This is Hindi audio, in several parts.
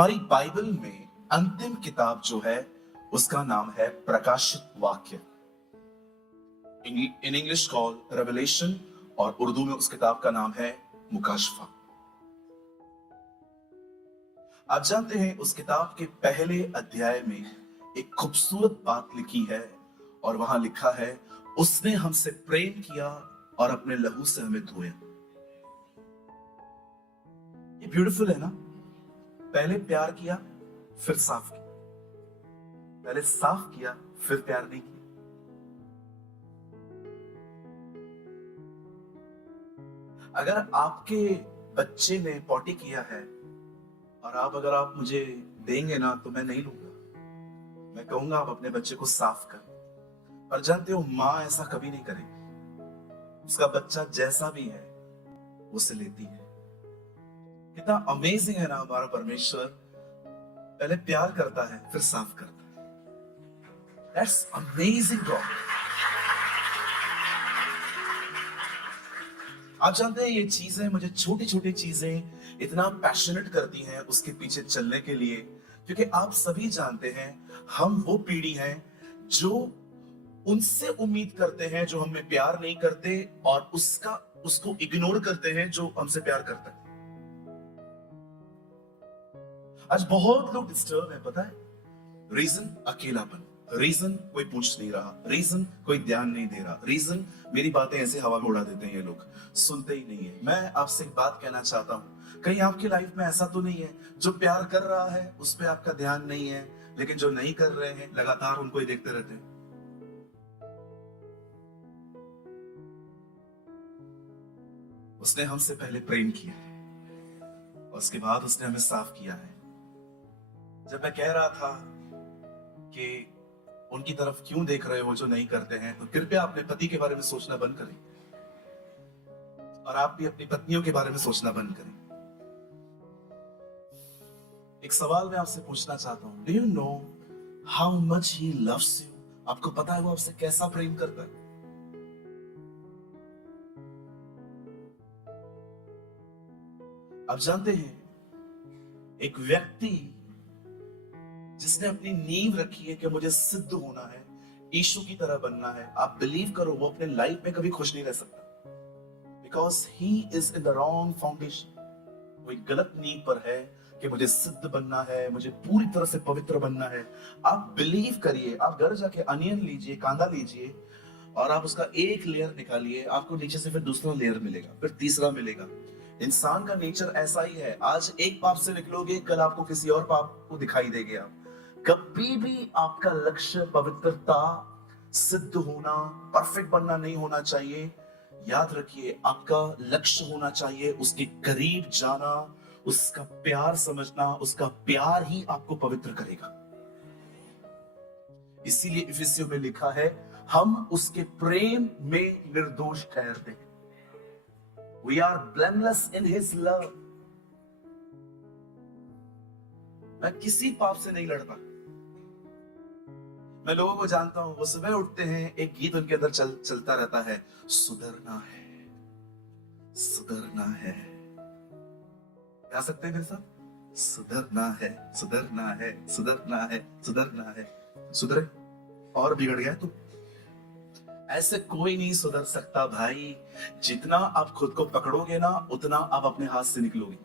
हमारी बाइबल में अंतिम किताब जो है उसका नाम है प्रकाशित वाक्य, इन इंग्लिश कॉल रेवलेशन, और उर्दू में उस किताब का नाम है मुकाशफा। आप जानते हैं उस किताब के पहले अध्याय में एक खूबसूरत बात लिखी है और वहां लिखा है, उसने हमसे प्रेम किया और अपने लहू से हमें धोया। ये ब्यूटीफुल है ना? पहले प्यार किया फिर साफ किया, पहले साफ किया फिर प्यार नहीं किया। अगर आपके बच्चे ने पॉटी किया है और अगर आप मुझे देंगे ना तो मैं नहीं लूंगा, मैं कहूंगा आप अपने बच्चे को साफ कर। पर जानते हो मां ऐसा कभी नहीं करेगी, उसका बच्चा जैसा भी है उसे लेती है। कितना अमेजिंग है ना हमारा परमेश्वर, पहले प्यार करता है फिर साफ करता है। That's amazing God. आप जानते हैं ये चीजें, मुझे छोटी छोटी चीजें इतना पैशनेट करती हैं उसके पीछे चलने के लिए, क्योंकि आप सभी जानते हैं हम वो पीढ़ी हैं जो उनसे उम्मीद करते हैं जो हमें प्यार नहीं करते, और उसको इग्नोर करते हैं जो हमसे प्यार करता है। आज बहुत लोग डिस्टर्ब है, पता है? रीजन अकेलापन, रीजन कोई पूछ नहीं रहा, रीजन कोई ध्यान नहीं दे रहा, रीजन मेरी बातें ऐसे हवा में उड़ा देते हैं, ये लोग सुनते ही नहीं है। मैं आपसे एक बात कहना चाहता हूं, कहीं आपकी लाइफ में ऐसा तो नहीं है जो प्यार कर रहा है उस पर आपका ध्यान नहीं है, लेकिन जो नहीं कर रहे हैं लगातार उनको ही देखते रहते हैं। उसने हमसे पहले प्रेम किया है और उसके बाद उसने हमें साफ किया है। जब मैं कह रहा था कि उनकी तरफ क्यों देख रहे हो जो नहीं करते हैं, तो कृपया अपने पति के बारे में सोचना बंद करें और आप भी अपनी पत्नियों के बारे में सोचना बंद करें। एक सवाल मैं आपसे पूछना चाहता हूं, do you know how much he loves you? आपको पता है वो आपसे कैसा प्रेम करता है? आप जानते हैं एक व्यक्ति जिसने अपनी नींव रखी है कि मुझे सिद्ध होना है, यीशु की तरह बनना है, आप बिलीव करो वो अपने लाइफ में कभी खुश नहीं रह सकता, because he is in the wrong foundation. वो एक गलत नींव पर है कि मुझे सिद्ध बनना है, मुझे पूरी तरह से पवित्र बनना है। आप बिलीव करिए, आप घर जाके अनियन लीजिए, कांदा लीजिए, और आप उसका एक लेयर निकालिए, आपको नीचे से फिर दूसरा लेयर मिलेगा, फिर तीसरा मिलेगा। इंसान का नेचर ऐसा ही है, आज एक पाप से निकलोगे कल आपको किसी और पाप को दिखाई देंगे। आप कभी भी आपका लक्ष्य पवित्रता, सिद्ध होना, परफेक्ट बनना नहीं होना चाहिए। याद रखिए आपका लक्ष्य होना चाहिए उसके करीब जाना, उसका प्यार समझना, उसका प्यार ही आपको पवित्र करेगा। इसीलिए इफिसियों में लिखा है हम उसके प्रेम में निर्दोष ठहरते हैं। We are blameless in his love. मैं किसी पाप से नहीं लड़ता। मैं लोगों को जानता हूं, वो सुबह उठते हैं, एक गीत उनके अंदर चलता रहता है, सुधरना है, सुधरना है। गा सकते हैं मेरे साथ? सुधरना है, सुधरना है, सुधरना है, सुधरना है। सुधरे और बिगड़ गया तो ऐसे कोई नहीं सुधर सकता भाई। जितना आप खुद को पकड़ोगे ना उतना आप अपने हाथ से निकलोगे।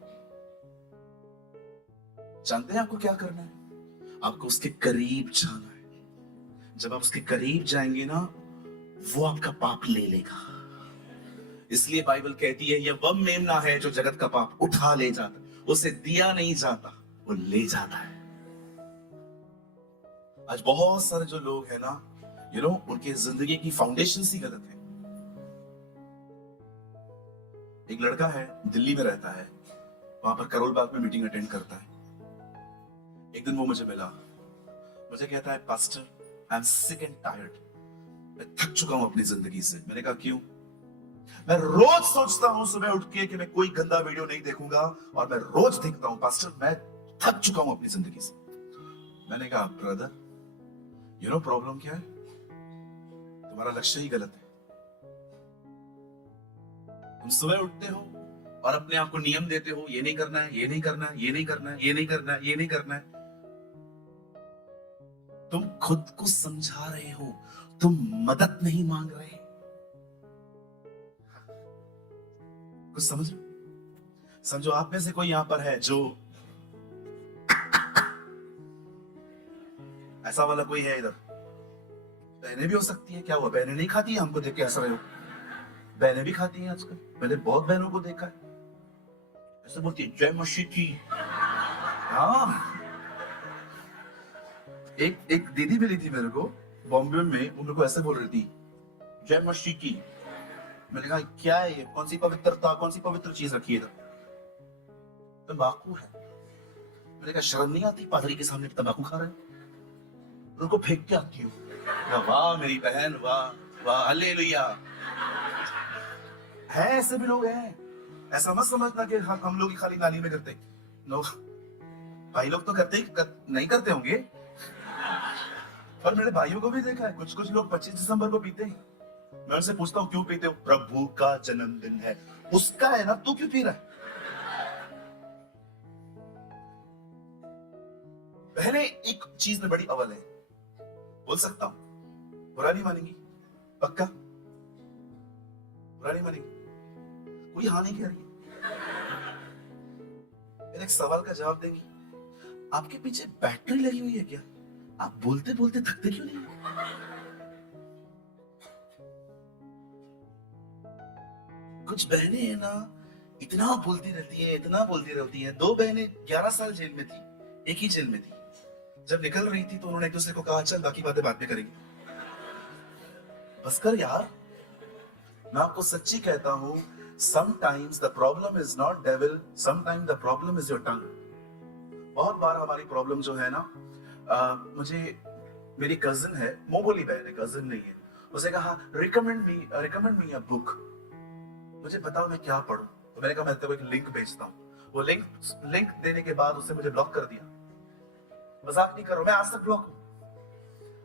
जानते हैं आपको क्या करना है? आपको उसके करीब जाना है। जब आप उसके करीब जाएंगे ना वो आपका पाप ले लेगा। इसलिए बाइबल कहती है यह वह मेमना है जो जगत का पाप उठा ले जाता, उसे दिया नहीं जाता, वो ले जाता है। आज बहुत सारे जो लोग हैं ना, उनकी जिंदगी की फाउंडेशन सी गलत है। एक लड़का है, दिल्ली में रहता है, वहां पर करोल बाग में मीटिंग अटेंड करता है। एक दिन वो मुझे मिला, मुझे कहता है pastor I am sick and tired, मैं थक चुका हूं अपनी जिंदगी से। मैंने कहा क्यों? मैं रोज सोचता हूं सुबह उठ के कि मैं कोई गंदा वीडियो नहीं देखूंगा, और मैं रोज देखता हूं पास्टर मैं थक चुका हूं अपनी जिंदगी से। मैंने कहा ब्रदर प्रॉब्लम क्या है? तुम्हारा लक्ष्य ही गलत है। तुम सुबह उठते हो और अपने आप को नियम देते हो, ये नहीं करना है, ये नहीं करना है, ये नहीं करना है, ये नहीं करना है, ये नहीं करना है। तुम खुद को समझा रहे हो, तुम मदद नहीं मांग रहे। कुछ समझ लो। समझो आप में से कोई यहां पर है जो ऐसा वाला कोई है इधर। बहनें भी हो सकती है, क्या हुआ, बहनें नहीं खाती है? हमको देख के हंस रहे हो। बहनें भी खाती हैं आजकल, मैंने बहुत बहनों को देखा है ऐसे बोलती है जय मसीह की। हाँ, एक दीदी मिली थी मेरे को बॉम्बे में, वो मेरे को ऐसे बोल रही थी जय मसीह की। मैंने कहा क्या है ये, कौन सी पवित्रता, कौन सी पवित्र चीज रखी है इधर? तंबाकू है। मैंने कहा शर्म नहीं आती, पादरी के सामने तंबाकू खा रहे हैं? उनको फेंक के आती हूँ। वाह मेरी बहन, वाह वाह, हालेलुया। है ऐसे भी लोग हैं, ऐसा मत समझना कि हम लोग ही खाली नाली में करते। नो, भाई लोग तो करते ही नहीं करते होंगे, पर मेरे भाइयों को भी देखा है, कुछ कुछ लोग 25 दिसंबर को पीते हैं। मैं उनसे पूछता हूँ क्यों पीते हो? प्रभु का जन्मदिन है। उसका है ना, तू क्यों पी रहा है? पहले एक चीज में बड़ी अव्वल है, बोल सकता हूं, बुरा नहीं मानेंगी? पक्का बुरा नहीं मानेंगी? कोई हाँ नहीं कह रही। मेरे एक सवाल का जवाब देंगी? आपके पीछे बैटरी लगी हुई है क्या? आप बोलते बोलते थकते क्यों नहीं? कुछ बहनें हैं ना, इतना बोलती रहती है, इतना बोलती रहती है। 2 बहनें 11 साल जेल में थी, एक ही जेल में थी। जब निकल रही थी तो उन्होंने एक दूसरे को कहा चल बाकी बातें बाद में करेंगे। बस कर यार। मैं आपको सच्ची कहता हूं, sometimes the problem is not devil, sometimes the problem is your tongue। बहुत बार हमारी प्रॉब्लम जो है ना, मुझे मेरी कजिन है, मोबोली बहन है, कजिन नहीं है, उसे कहा रिकमेंड मी अ बुक, मुझे बताओ मैं क्या पढूं। तो मैंने कहा मैं तेरे को एक लिंक भेजता हूं। वो लिंक देने के बाद उसने मुझे ब्लॉक कर दिया। मजाक नहीं करो, मैं आज तक ब्लॉक हूं।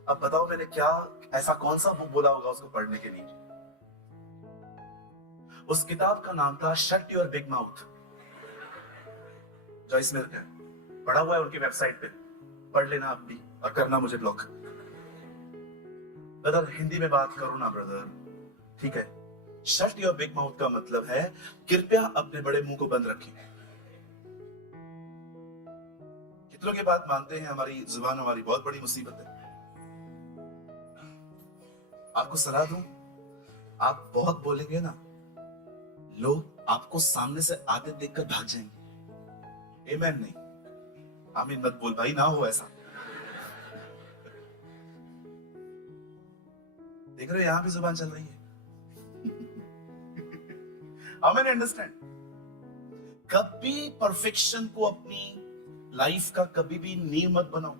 अब बताओ मैंने क्या, ऐसा कौन सा बुक बोला होगा उसको पढ़ने के लिए? उस किताब का नाम था shut your big mouth, Joyce milk है, पढ़ा हुआ है उनकी वेबसाइट पे, पढ़ लेना आप भी और करना मुझे ब्लॉक। ब्रदर हिंदी में बात करो ना ब्रदर, ठीक है? शट योर बिग माउथ का मतलब है कृपया अपने बड़े मुंह को बंद रखें। कितनों की बात मानते हैं? हमारी जुबान हमारी बहुत बड़ी मुसीबत है। आपको सलाह दूं, आप बहुत बोलेंगे ना, लोग आपको सामने से आते देखकर भाग जाएंगे। आमीन नहीं, आमीन मत बोल भाई, ना हो ऐसा। देख रहे हो यहां भी जुबान चल रही है। आमीन, अंडरस्टैंड? कभी परफेक्शन को अपनी लाइफ का कभी भी नियम मत बनाओ।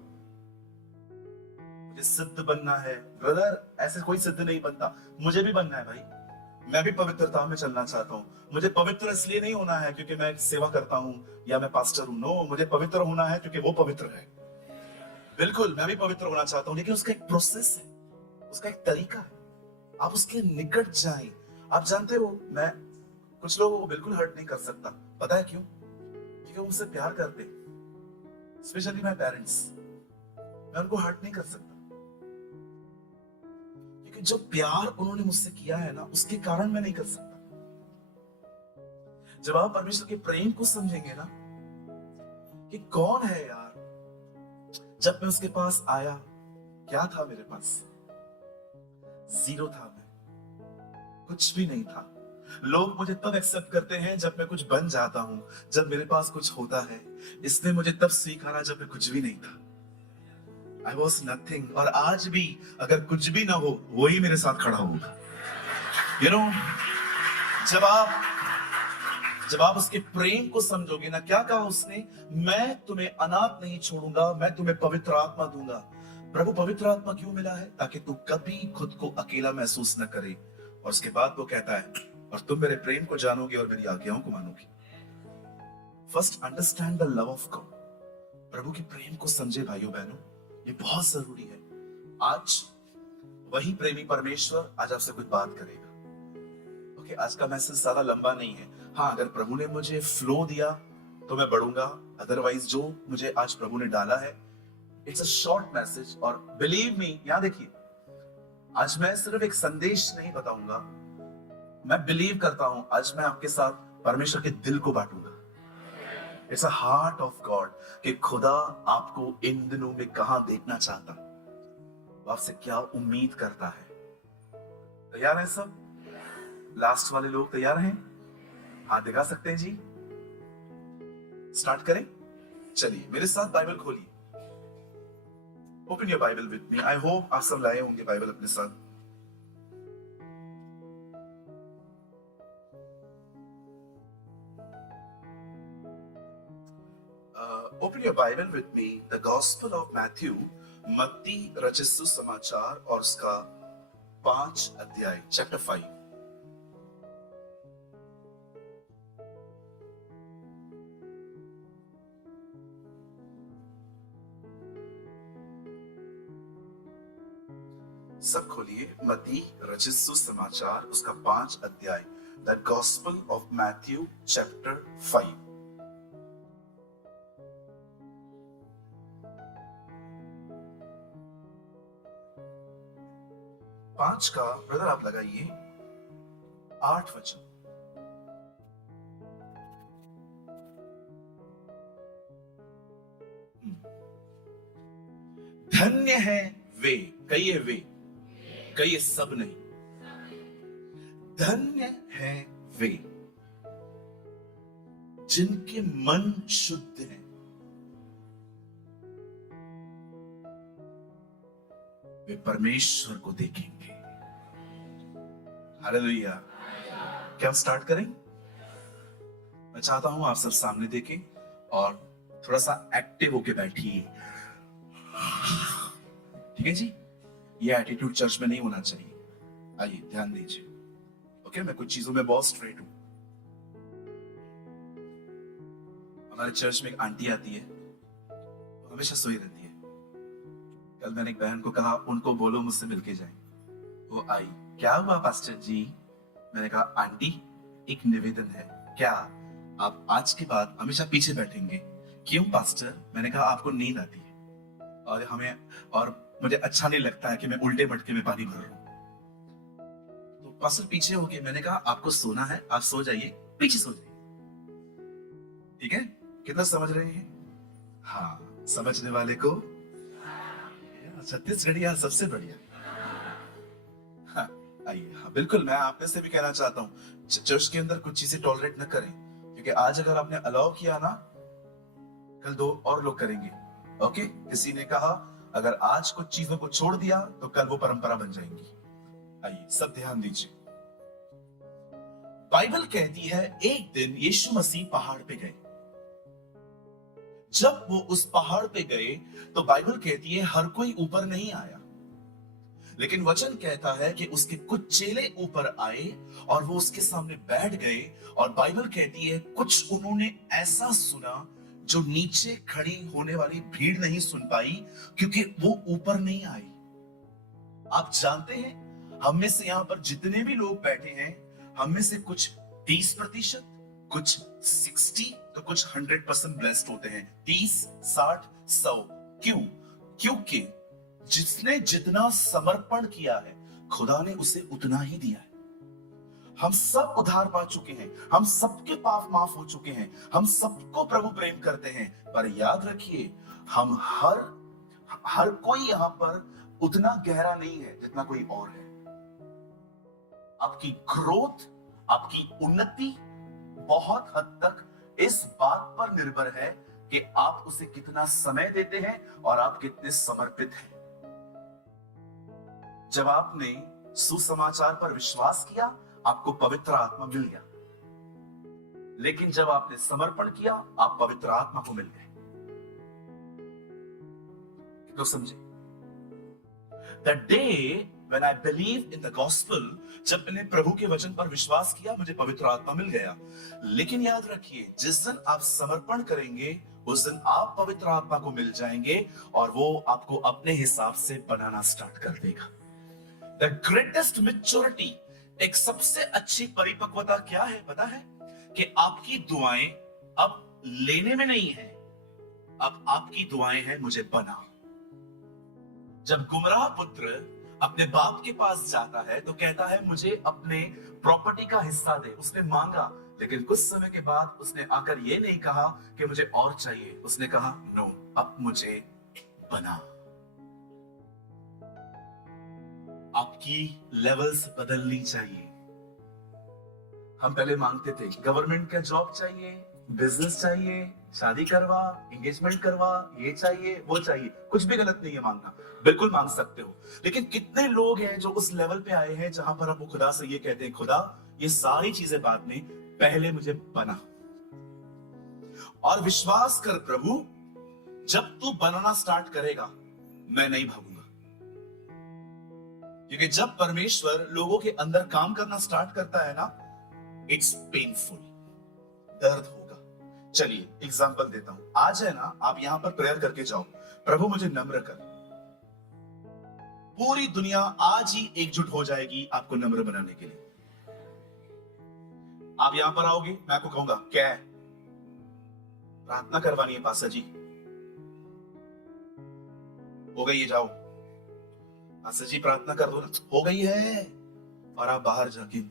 मुझे सिद्ध बनना है ब्रदर, ऐसे कोई सिद्ध नहीं बनता। मुझे भी बनना है भाई, मैं भी पवित्रता में चलना चाहता हूं। मुझे पवित्र इसलिए नहीं होना है क्योंकि मैं सेवा करता हूं या मैं पास्टर हूं। नो, मुझे पवित्र होना है क्योंकि वो पवित्र है। बिल्कुल, मैं भी पवित्र होना चाहता हूं, लेकिन उसका एक प्रोसेस है, उसका एक तरीका है। आप उसके निकट जाएं। आप जानते हो, मैं कुछ लोगों को बिल्कुल हर्ट नहीं कर सकता। पता है क्यों? क्योंकि वो मुझसे प्यार करते, स्पेशली माय पेरेंट्स। मैं उनको हर्ट नहीं कर सकता क्योंकि जो प्यार उन्होंने मुझसे किया है ना, उसके कारण मैं नहीं कर सकता। जब आप परमेश्वर के प्रेम को समझेंगे ना कि कौन है यार, जब मैं उसके पास आया, क्या था मेरे पास? जीरो था, मैं कुछ भी नहीं था। लोग मुझे तब एक्सेप्ट करते हैं जब मैं कुछ बन जाता हूं, जब मेरे पास कुछ होता है। इसने मुझे तब स्वीकारा जब मैं कुछ भी नहीं था। I was nothing। और आज भी अगर कुछ भी ना हो, वही मेरे साथ खड़ा होगा। You know, जब आप उसके प्रेम को समझोगे ना, क्या कहा उसने? मैं तुम्हें अनाथ नहीं छोड़ूंगा, मैं तुम्हें पवित्र आत्मा दूंगा। प्रभु पवित्र आत्मा क्यों मिला है? ताकि तू कभी खुद को अकेला महसूस न करे। और उसके बाद वो कहता है और तुम मेरे प्रेम को जानोगे और मेरी आज्ञाओं को मानोगे। First understand the love of God. प्रभु के प्रेम को समझे भाइयों बहनों, ये बहुत जरूरी है। आज वही प्रेमी परमेश्वर आज आपसे कुछ बात करेगा। ओके, आज का मैसेज ज्यादा लंबा नहीं है। हाँ, अगर प्रभु ने मुझे फ्लो दिया तो मैं बढ़ूंगा, अदरवाइज जो मुझे आज प्रभु ने डाला है, इट्स अ शॉर्ट मैसेज। और बिलीव मी, यहां देखिए, आज मैं सिर्फ एक संदेश नहीं बताऊंगा, मैं बिलीव करता हूं आज मैं आपके साथ परमेश्वर के दिल को बांटूंगा। It's a heart of God कि खुदा आपको इन दिनों में कहां देखना चाहता, वो आपसे क्या उम्मीद करता है। तैयार है सब? लास्ट वाले लोग तैयार हैं? हाथ दिखा सकते हैं जी? स्टार्ट करें? चलिए मेरे साथ बाइबल खोलिए। Open your Bible with me. I hope आप सब लाए होंगे बाइबल अपने साथ। Open your Bible with me, the gospel of Matthew, मत्ती रचित सुसमाचार और उसका 5 अध्याय, चैप्टर 5। सब खोलिए, मत्ती रचित सुसमाचार उसका 5 अध्याय, the gospel of Matthew chapter 5। पांच का ब्रदर आप लगाइए 8 वचन। धन्य है वे, कहिए वे, कहिए सब नहीं, धन्य है वे जिनके मन शुद्ध हैं, वे परमेश्वर को देखेंगे। हालेलुया। क्या हम स्टार्ट करें? मैं चाहता हूं आप सब सामने देखें और थोड़ा सा एक्टिव होके बैठिए, ठीक है जी? ये एटीट्यूड चर्च में नहीं होना चाहिए। आइए ध्यान दीजिए। ओके, मैं कुछ चीजों में बहुत स्ट्रेट हूं। हमारे चर्च में एक आंटी आती है, वो हमेशा सोई रहती है। कल मैंने एक बहन को कहा उनको बोलो मुझसे मिलके जाएं। वो आई, क्या हुआ पास्टर जी? मैंने कहा आंटी एक निवेदन है, क्या आप आज के बाद हमेशा पीछे बैठेंगे? क्यों पास्टर? मैंने कहा आपको नींद आती है और मुझे अच्छा नहीं लगता है कि मैं उल्टे मटके में पानी भर रहा हूं। तो पास्टर पीछे हो गए। मैंने कहा आपको सोना है, आप सो जाइए, पीछे सो जाइए, ठीक है? कितना समझ रहे हैं? हाँ, समझने वाले को छत्तीसगढ़िया सबसे बढ़िया। हाँ, आइए। हाँ बिल्कुल, मैं आप में से भी कहना चाहता हूँ चर्च के अंदर कुछ चीजें टॉलरेट न करें, क्योंकि आज अगर आपने अलाउ किया ना, कल 2 और लोग करेंगे। ओके, किसी ने कहा अगर आज कुछ चीजों को छोड़ दिया तो कल वो परंपरा बन जाएंगी। आइए सब ध्यान दीजिए। बाइबल कहती है एक दिन यीशु मसीह पहाड़ पे गए। जब वो उस पहाड़ पे गए तो बाइबल कहती है हर कोई ऊपर नहीं आया, लेकिन वचन कहता है कि उसके कुछ चेले ऊपर आए और वो उसके सामने बैठ गए। और बाइबल कहती है कुछ उन्होंने ऐसा सुना जो नीचे खड़ी होने वाली भीड़ नहीं सुन पाई, क्योंकि वो ऊपर नहीं आई। आप जानते हैं, हम में से यहां पर जितने भी लोग बैठे हैं, हम में से कुछ 30%, कुछ 60 तो कुछ 100% ब्लेस्ड होते हैं। 30, 60, 100। क्यों? क्योंकि जिसने जितना समर्पण किया है खुदा ने उसे उतना ही दिया है। हम सब उद्धार पा चुके हैं, हम सबके पाप माफ हो चुके हैं, हम सबको प्रभु प्रेम करते हैं। पर याद रखिए, हम हर कोई यहां पर उतना गहरा नहीं है जितना कोई और है। आपकी ग्रोथ, आपकी उन्नति बहुत हद तक इस बात पर निर्भर है कि आप उसे कितना समय देते हैं और आप कितने समर्पित हैं। जब आपने सुसमाचार पर विश्वास किया, आपको पवित्र आत्मा मिल गया, लेकिन जब आपने समर्पण किया, आप पवित्र आत्मा को मिल गए। तो समझे? The day when I believe in the gospel, जब मैंने प्रभु के वचन पर विश्वास किया, मुझे पवित्र आत्मा मिल गया। लेकिन याद रखिए, जिस दिन आप समर्पण करेंगे उस दिन आप पवित्र आत्मा को मिल जाएंगे और वो आपको अपने हिसाब से बनाना स्टार्ट कर देगा। The greatest maturity, एक सबसे अच्छी परिपक्वता क्या है पता है? कि आपकी दुआएं अब लेने में नहीं है, अब आपकी दुआएं हैं मुझे बना। जब गुमराह पुत्र अपने बाप के पास जाता है तो कहता है मुझे अपने प्रॉपर्टी का हिस्सा दे, उसने मांगा, लेकिन कुछ समय के बाद उसने आकर यह नहीं कहा कि मुझे और चाहिए, उसने कहा नो, अब मुझे बना। आपकी लेवल्स बदलनी चाहिए। हम पहले मांगते थे गवर्नमेंट का जॉब चाहिए, बिजनेस चाहिए, शादी करवा, एंगेजमेंट करवा, ये चाहिए वो चाहिए। कुछ भी गलत नहीं है मांगना, बिल्कुल मांग सकते हो। लेकिन कितने लोग हैं जो उस लेवल पे आए हैं जहां पर हम खुदा से ये कहते हैं खुदा ये सारी चीजें बाद में, पहले मुझे बना। और विश्वास कर प्रभु, जब तू बनाना स्टार्ट करेगा मैं नहीं भागूंगा। क्योंकि जब परमेश्वर लोगों के अंदर काम करना स्टार्ट करता है ना, इट्स पेनफुल, दर्द होगा। चलिए एग्जांपल देता हूं। आज है ना, आप यहां पर प्रेयर करके जाओ, प्रभु मुझे नम्र कर। पूरी दुनिया आज ही एकजुट हो जाएगी आपको नम्र बनाने के लिए। आप यहां पर आओगे, मैं आपको कहूंगा क्या है, प्रार्थना करवानी है पास्टर जी, हो गई है, जाओ पास्टर जी प्रार्थना कर दो ना, हो गई है। और आप बाहर जाके,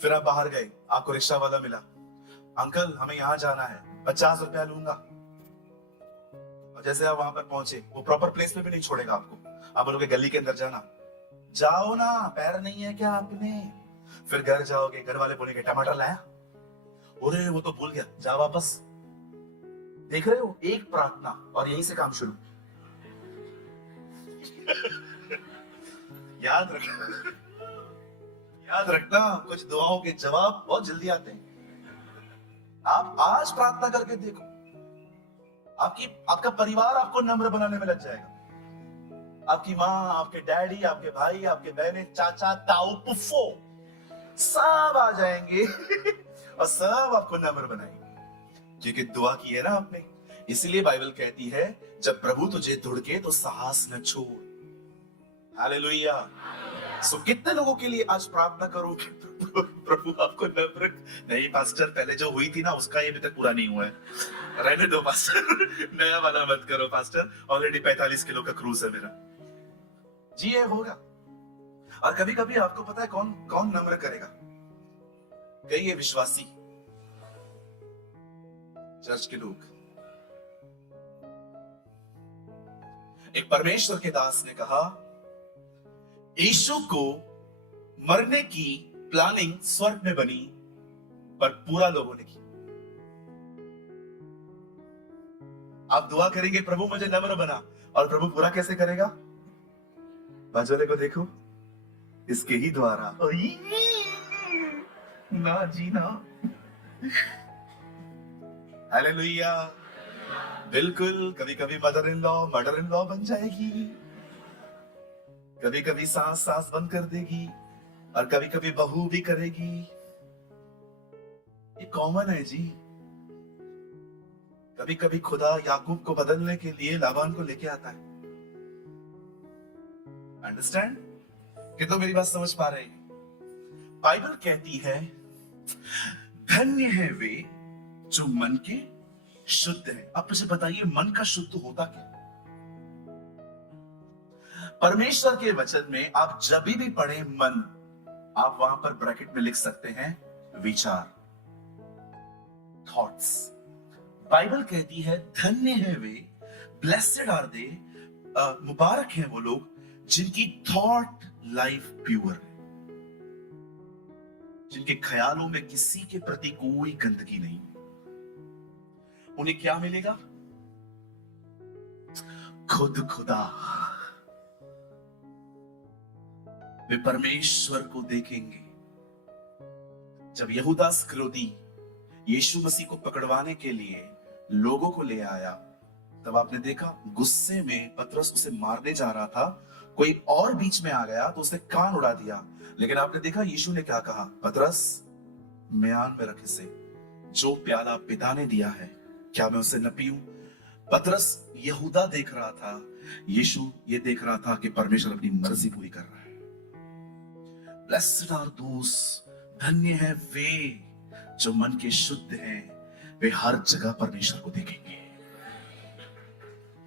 फिर आप बाहर गए, आपको रिक्शा वाला मिला, अंकल हमें यहां जाना है, 50 रुपया लूंगा। और जैसे आप वहां पर पहुंचे, वो प्रॉपर प्लेस पे भी नहीं छोड़ेगा आपको, आप बोलोगे गली के अंदर जाना, जाओ ना, पैर नहीं है क्या आपने। फिर घर जाओगे, घर वाले बोलेंगे टमाटर लाया, अरे वो तो भूल गया, जाओ वापस। देख रहे हो, एक प्रार्थना और यहीं से काम शुरू। याद रखना, याद रखना, कुछ दुआओं के जवाब बहुत जल्दी आते हैं। आप आज प्रार्थना करके देखो, आपका परिवार आपको नम्र बनाने में लग जाएगा। आपकी माँ, आपके डैडी, आपके भाई, आपके बहनें, चाचा, ताऊ, पुफ्फो सब आ जाएंगे और सब आपको नम्र बनाएंगे, क्योंकि दुआ की है ना आपने। इसलिए बाइबल कहती है जब प्रभु तुझे धुड़के तो साहस न छोड़। हालेलुया। सो कितने लोगों के लिए आज प्रार्थना करोगे प्रभु आपको नम्र। नहीं पास्टर, पहले जो हुई थी ना उसका ये अभी तक पूरा नहीं हुआ है, रहने दो पास्टर, नया वाला मत करो पास्टर, ऑलरेडी 45 किलो का क्रूज है मेरा जी, ये होगा। और कभी कभी आपको पता है कौन कौन नम्र करेगा? कई ये विश्वासी चर्च के लोग। एक परमेश्वर के दास ने कहा यीशु को मरने की प्लानिंग स्वर्ग में बनी, पर पूरा लोगों ने की। आप दुआ करेंगे प्रभु मुझे नम्र बना, और प्रभु पूरा कैसे करेगा? बाजू को देखो, इसके ही द्वारा। ना जी ना। हालेलुया। बिल्कुल, कभी कभी मदर इन लॉ बन जाएगी, कभी कभी सास बंद कर देगी, और कभी कभी बहू भी करेगी। ये कॉमन है जी। कभी कभी खुदा याकूब को बदलने के लिए लाबान को लेके आता है। अंडरस्टैंड? कि तो मेरी बात समझ पा रहे हैं? बाइबल कहती है धन्य है वे जो मन के शुद्ध है। अब मुझे बताइए मन का शुद्ध होता क्या? परमेश्वर के वचन में आप जब भी पढ़े मन, आप वहां पर ब्रैकेट में लिख सकते हैं विचार, थॉट्स। बाइबल कहती है धन्य है वे, ब्लेस्ड आर दे, मुबारक हैं वो लोग जिनकी थॉट लाइफ प्योर है, जिनके ख्यालों में किसी के प्रति कोई गंदगी नहीं। उन्हें क्या मिलेगा? खुद खुदा। वे परमेश्वर को देखेंगे। जब यहूदा स्क्रोदी यीशु मसीह को पकड़वाने के लिए लोगों को ले आया, तब आपने देखा गुस्से में पतरस उसे मारने जा रहा था, कोई और बीच में आ गया तो उसने कान उड़ा दिया। लेकिन आपने देखा यीशु ने क्या कहा? पतरस म्यान में रख इसे, जो प्याला पिता ने दिया है क्या मैं उसे न पीऊं? पतरस यहूदा देख रहा था, यीशु ये देख रहा था कि परमेश्वर अपनी मर्जी पूरी कर रहा है। Blessed are those धन्य है वे जो मन के शुद्ध हैं, वे हर जगह परमेश्वर को देखेंगे।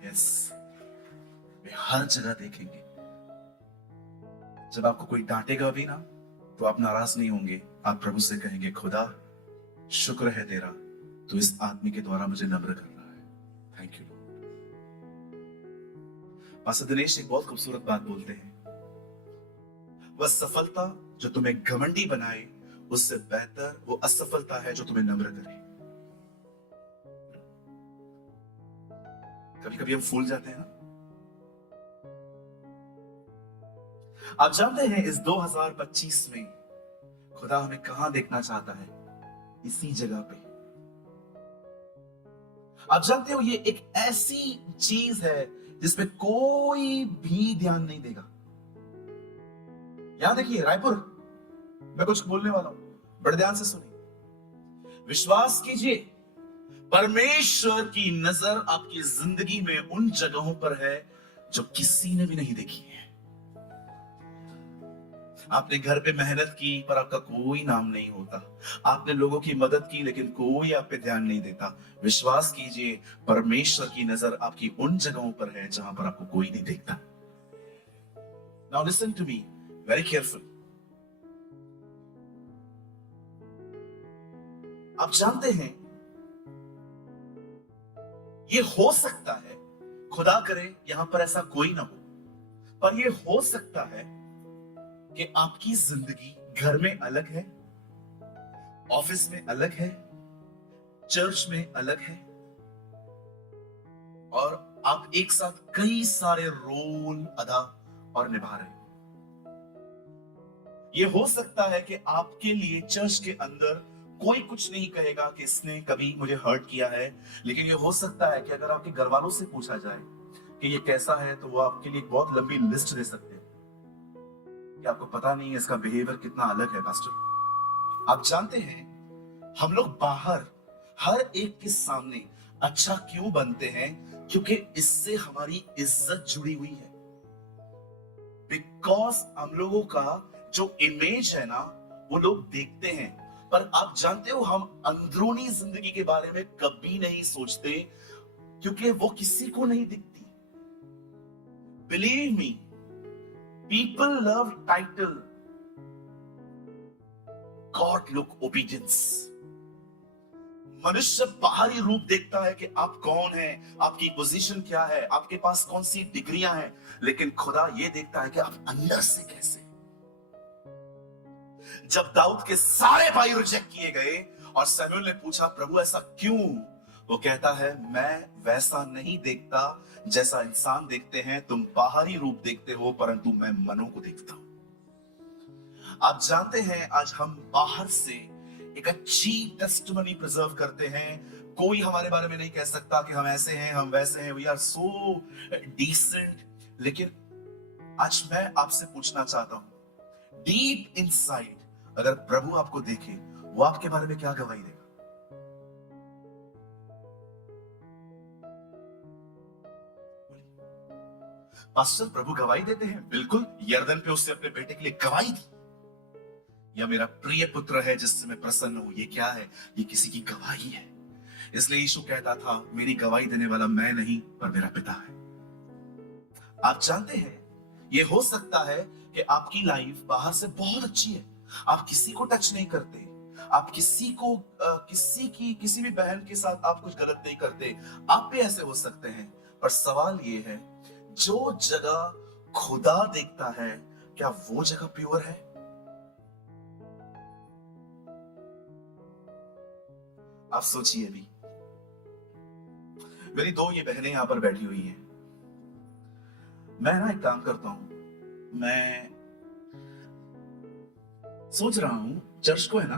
यस, वे हर जगह देखेंगे। जब आपको कोई डांटेगा भी ना, तो आप नाराज नहीं होंगे। आप प्रभु से कहेंगे, खुदा शुक्र है तेरा, तू इस आदमी के द्वारा मुझे नम्र कर रहा है। Thank you. पास्टर दिनेश एक बहुत खूबसूरत बात बोलते हैं, वह सफलता जो तुम्हें घमंडी बनाए, उससे बेहतर वो असफलता है जो तुम्हें नम्र करे। कभी कभी हम फूल जाते हैं ना। आप जानते हैं इस 2025 में खुदा हमें कहां देखना चाहता है? इसी जगह पे। आप जानते हो ये एक ऐसी चीज है जिसपे कोई भी ध्यान नहीं देगा। यहां देखिए रायपुर, मैं कुछ बोलने वाला हूं, बड़े ध्यान से सुनिए। विश्वास कीजिए, परमेश्वर की नजर आपकी जिंदगी में उन जगहों पर है जो किसी ने भी नहीं देखी है। आपने घर पे मेहनत की पर आपका कोई नाम नहीं होता। आपने लोगों की मदद की लेकिन कोई आप पे ध्यान नहीं देता। विश्वास कीजिए, परमेश्वर की नजर आपकी उन जगहों पर है जहां पर आपको कोई नहीं देखता। Now listen to me very careful. आप जानते हैं, ये हो सकता है, खुदा करे यहां पर ऐसा कोई ना हो, पर ये हो सकता है कि आपकी जिंदगी घर में अलग है, ऑफिस में अलग है, चर्च में अलग है, और आप एक साथ कई सारे रोल अदा और निभा रहे हैं। ये हो सकता है कि आपके लिए चर्च के अंदर कोई कुछ नहीं कहेगा कि इसने कभी मुझे हर्ट किया है, लेकिन ये हो सकता है कि अगर आपके घर वालों से पूछा जाए कि ये कैसा है, तो वो आपके लिए एक बहुत लंबी लिस्ट दे सकते हैं कि आपको पता नहीं है इसका बिहेवियर कितना अलग है पास्टर। आप जानते हैं, हम लोग बाहर हर एक के सामने अच्छा क्यों बनते हैं? क्योंकि इससे हमारी इज्जत जुड़ी हुई है। बिकॉज हम लोगों का जो इमेज है ना, वो लोग देखते हैं, पर आप जानते हो हम अंदरूनी जिंदगी के बारे में कभी नहीं सोचते, क्योंकि वो किसी को नहीं दिखती। Believe me, people love title, God look obedience। मनुष्य बाहरी रूप देखता है कि आप कौन हैं, आपकी पोजीशन क्या है, आपके पास कौन सी डिग्रियां हैं, लेकिन खुदा ये देखता है कि आप अंदर से कैसे। जब दाऊद के सारे भाई रिजेक्ट किए गए और सैमुएल ने पूछा, प्रभु ऐसा क्यों? वो कहता है, मैं वैसा नहीं देखता जैसा इंसान देखते हैं। तुम बाहरी रूप देखते हो, परंतु मैं मनों को देखता हूं। आप जानते हैं, आज हम बाहर से एक अच्छी टेस्टिमनी प्रिजर्व करते हैं। कोई हमारे बारे में नहीं कह सकता कि हम ऐसे हैं, हम वैसे हैं, वी आर सो डिसेंट। लेकिन आज मैं आपसे पूछना चाहता हूं, डीप इनसाइड अगर प्रभु आपको देखे, वो आपके बारे में क्या गवाही देगा? पास्टर प्रभु गवाही देते हैं, बिल्कुल। यरदन पे उससे अपने बेटे के लिए गवाही दी, यह मेरा प्रिय पुत्र है जिससे मैं प्रसन्न हूं। ये क्या है? ये किसी की गवाही है। इसलिए यीशु कहता था, मेरी गवाही देने वाला मैं नहीं पर मेरा पिता है। आप जानते हैं, ये हो सकता है कि आपकी लाइफ बाहर से बहुत अच्छी है, आप किसी को टच नहीं करते, आप किसी को किसी भी बहन के साथ आप कुछ गलत नहीं करते, आप भी ऐसे हो सकते हैं। पर सवाल ये है, जो जगह खुदा देखता है, क्या वो जगह प्योर है? आप सोचिए। अभी मेरी दो ये बहनें यहां पर बैठी हुई हैं। मैं ना एक काम करता हूं, मैं सोच रहा हूं चर्च को है ना,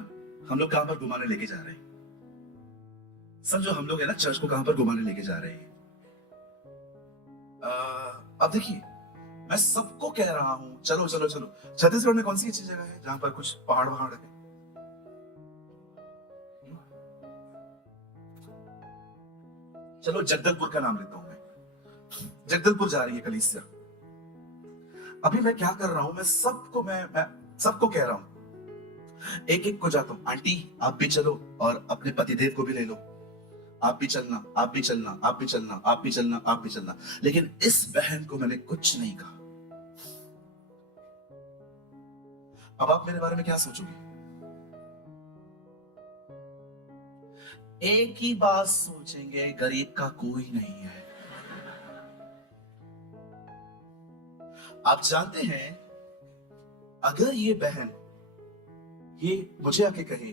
हम लोग कहां पर घुमाने लेके जा रहे हैं। समझो, हम लोग है ना चर्च को कहां पर घुमाने लेके जा रहे हैं। अब देखिए, मैं सबको कह रहा हूं, चलो चलो चलो। छत्तीसगढ़ में कौन सी अच्छी जगह है जहां पर कुछ पहाड़ वहाड़ है? चलो जगदलपुर का नाम लेता हूं मैं। जगदलपुर जा रही है कलीसिया। अभी मैं क्या कर रहा हूं, मैं सबको कह रहा हूं, एक एक को जाता हूं, आंटी आप भी चलो और अपने पतिदेव को भी ले लो, आप भी चलना, आप भी चलना, आप भी चलना, आप भी चलना, आप भी चलना। लेकिन इस बहन को मैंने कुछ नहीं कहा। अब आप मेरे बारे में क्या सोचोगे? एक ही बात सोचेंगे, गरीब का कोई नहीं है। आप जानते हैं, अगर ये बहन ये मुझे आके कहे,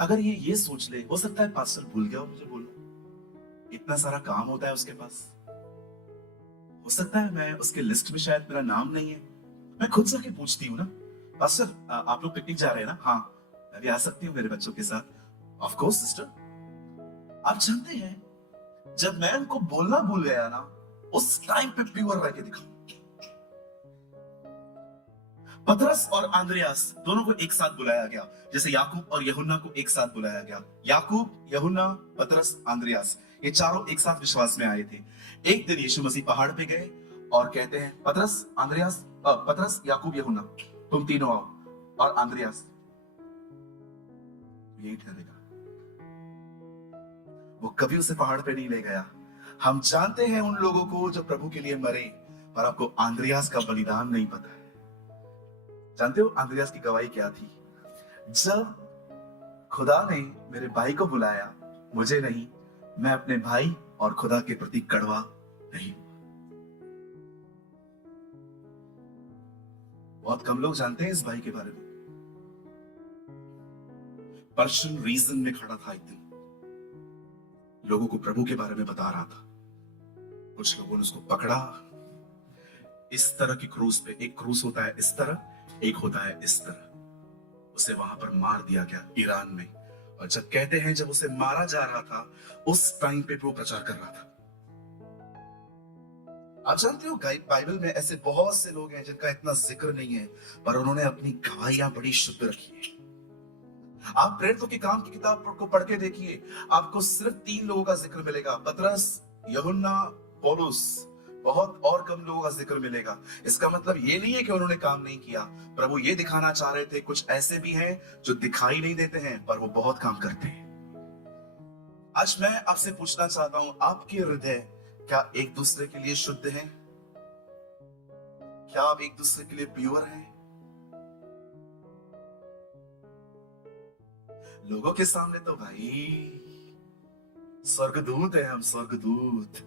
अगर ये सोच ले, हो सकता है पास्टर भूल गया हो मुझे बोलना, इतना सारा काम होता है उसके पास, हो सकता है मैं उसके लिस्ट में शायद मेरा नाम नहीं है। मैं खुद जाके पूछती हूँ ना, पास्टर आप लोग पिकनिक जा रहे हैं ना? हाँ, मैं भी आ सकती हूँ मेरे बच्चों के साथ। Of course sister. आप जानते हैं, जब मैं उनको बोलना भूल गया ना, उस टाइम पे प्योर रह के दिखा। पतरस और आंद्रियास दोनों को एक साथ बुलाया गया, जैसे याकूब और यूहन्ना को एक साथ बुलाया गया। याकूब, यूहन्ना, पतरस, आंद्रियास, ये चारों एक साथ विश्वास में आए थे। एक दिन यीशु मसीह पहाड़ पे गए और कहते हैं, पतरस, आंद्रियास, पतरस, याकूब, यूहन्ना, तुम तीनों आओ। और आंद्रियास यही ठहरेगा। वो कभी उसे पहाड़ पे नहीं ले गया। हम जानते हैं उन लोगों को जो प्रभु के लिए मरे, पर आपको आंद्रियास का बलिदान नहीं पता है। जानते हो आंद्रियास की गवाही क्या थी? जब खुदा ने मेरे भाई को बुलाया, मुझे नहीं, मैं अपने भाई और खुदा के प्रति कड़वा नहीं। बहुत कम लोग जानते हैं इस भाई के बारे में। पर्शियन रीजन में खड़ा था, एक दिन लोगों को प्रभु के बारे में बता रहा था। कुछ लोगों ने उसको पकड़ा, इस तरह की क्रूस पे, एक क्रूस होता है इस तरह, एक होता है इस तरह, उसे वहां पर मार दिया गया ईरान में। और जब कहते हैं जब उसे मारा जा रहा था, उस टाइम पे वो प्रचार कर रहा था। आप जानते हो बाइबल में ऐसे बहुत से लोग हैं जिनका इतना जिक्र नहीं है, पर उन्होंने अपनी गवाहियां बड़ी शुद्ध रखी है। आप प्रेरितों के काम की किताब को पढ़ के देखिए, आपको सिर्फ 3 लोगों का जिक्र मिलेगा, पतरस, यूहन्ना, पौलुस। बहुत और कम लोगों का जिक्र मिलेगा। इसका मतलब ये नहीं है कि उन्होंने काम नहीं किया। प्रभु ये दिखाना चाह रहे थे, कुछ ऐसे भी हैं जो दिखाई नहीं देते हैं पर वो बहुत काम करते हैं। आज मैं आपसे पूछना चाहता हूं, आपके हृदय क्या एक दूसरे के लिए शुद्ध हैं? क्या आप एक दूसरे के लिए प्योर हैं? लोगों के सामने तो भाई स्वर्गदूत है हम, स्वर्गदूत।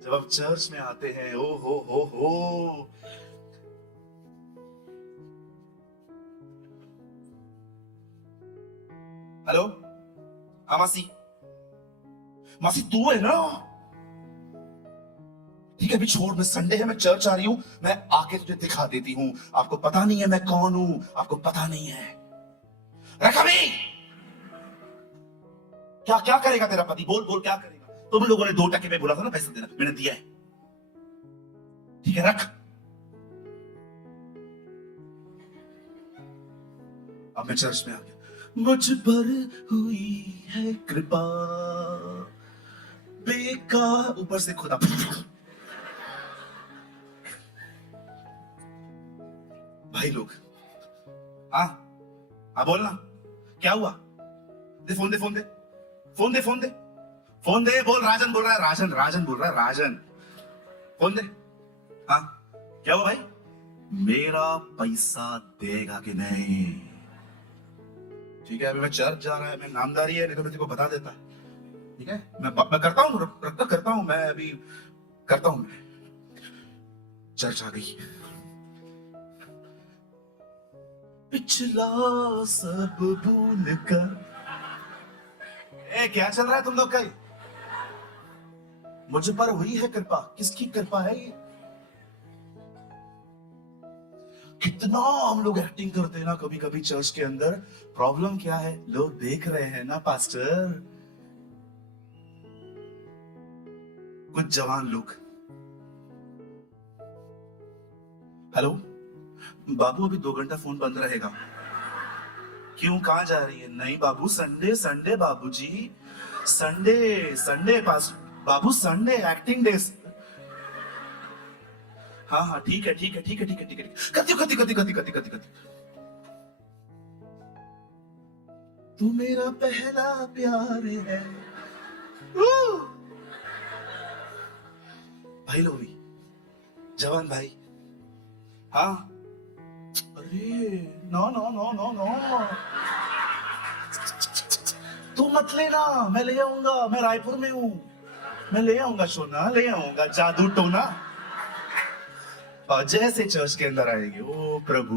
जब हम चर्च में आते हैं, ओ हो। हेलो, हाँ मासी, मासी तू है ना? ठीक है अभी छोड़, मैं संडे है, मैं चर्च आ रही हूं, मैं आके तुझे दिखा देती हूं। आपको पता नहीं है मैं कौन हूं, आपको पता नहीं है। रखा भी क्या क्या करेगा तेरा पति? बोल बोल क्या करेगा? तुम लोगों ने 2 टके पे बोला था ना पैसे देना, मैंने दिया है। ठीक है रख। अब मैं चर्च में आ गया। मुझ पर हुई है कृपा, बेकार, ऊपर से खुदा। भाई लोग, हाँ बोलना क्या हुआ? दे फोन, दे फोन, दे फोन, दे फोन, दे फोन, दे। बोल, राजन बोल रहा है, राजन बोल रहा है, राजन फोन दे। हाँ क्या हुआ भाई? मेरा पैसा देगा कि नहीं? ठीक है अभी मैं चर्च जा रहा है, मैं नामदारी है, नहीं तो मैं तेरे को बता देता। ठीक है मैं करता हूँ, करता हूँ, मैं अभी करता हूँ। चर्च आ गई। पिछला सब भूल कर। क्या चल रहा है तुम लोग का? मुझ पर हुई है कृपा। किसकी कृपा है ये? कितना हम लोग एक्टिंग करते हैं ना कभी कभी चर्च के अंदर। प्रॉब्लम क्या है? लोग देख रहे हैं ना पास्टर। कुछ जवान लोग, हेलो बाबू अभी 2 घंटा फोन बंद रहेगा। क्यों, कहां जा रही है? नहीं बाबू, संडे संडे बाबूजी, संडे पास बाबू, संडे एक्टिंग डे। हाँ ठीक है। कति तू मेरा पहला प्यार है। ऊ! भाई लोग भी, जवान भाई, हाँ, अरे no no no no no, तू मत लेना, मैं ले आऊंगा, मैं रायपुर में हूं, मैं ले आऊंगा सोना, ले आऊंगा जादू टोना। और जैसे चर्च के अंदर आएंगे, ओ प्रभु,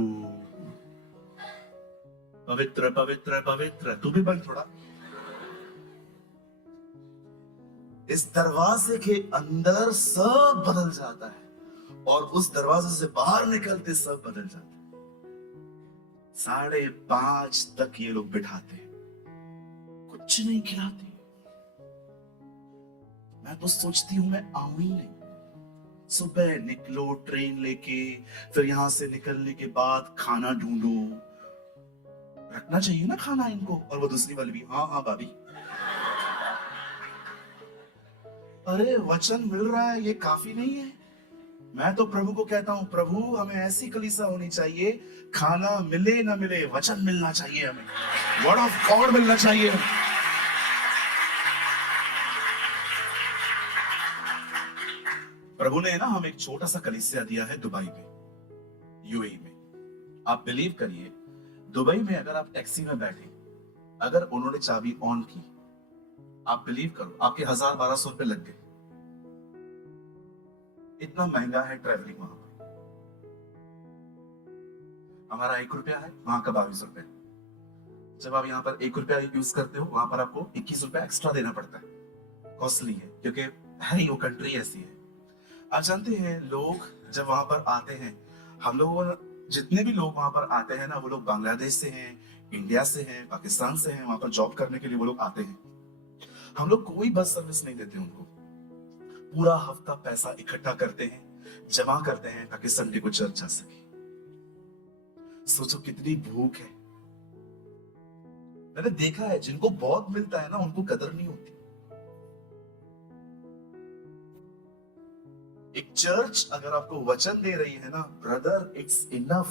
पवित्र पवित्र पवित्र, तू भी बन थोड़ा। इस दरवाजे के अंदर सब बदल जाता है और उस दरवाजे से बाहर निकलते सब बदल जाता है। 5:30 तक ये लोग बिठाते हैं, कुछ नहीं खिलाते। मैं तो सोचती हूं मैं आऊं ही नहीं। सुबह निकलो ट्रेन लेके, फिर यहां से निकलने के बाद खाना ढूंढो, रखना चाहिए ना खाना इनको। और वो दूसरी वाली भी, हाँ हाँ भाभी, अरे वचन मिल रहा है, ये काफी नहीं है। मैं तो प्रभु को कहता हूं, प्रभु हमें ऐसी कलीसिया होनी चाहिए, खाना मिले ना मिले वचन मिलना चाहिए, हमें वर्ड ऑफ गॉड मिलना चाहिए। प्रभु ने ना हमें एक छोटा सा कलीसिया दिया है दुबई में, यूएई में। आप बिलीव करिए, दुबई में अगर आप टैक्सी में बैठे, अगर उन्होंने चाबी ऑन की, आप बिलीव करो आपके 1000-1200 रुपए लग गए। इतना महंगा है ट्रैवलिंग वहां पर। हमारा 1 रुपया है, वहां का 22 रुपए। जब आप यहाँ पर 1 रुपया यूज करते हो, वहां पर आपको 21 रुपया एक्स्ट्रा देना पड़ता है। कॉस्टली है, क्योंकि है ही वो कंट्री ऐसी है। आप जानते हैं, लोग जब वहां पर आते हैं, हम लोग जितने भी लोग वहां पर आते हैं ना, वो लोग बांग्लादेश से हैं, इंडिया से हैं, पाकिस्तान से हैं। वहां पर जॉब करने के लिए वो लोग आते हैं। हम लोग कोई बस सर्विस नहीं देते उनको। पूरा हफ्ता पैसा इकट्ठा करते हैं, जमा करते हैं, ताकि संडे को चर्च जा सके। सोचो कितनी भूख है। मैंने देखा है, जिनको बहुत मिलता है ना, उनको कदर नहीं होती। एक चर्च अगर आपको वचन दे रही है ना, ब्रदर, इट्स इनफ।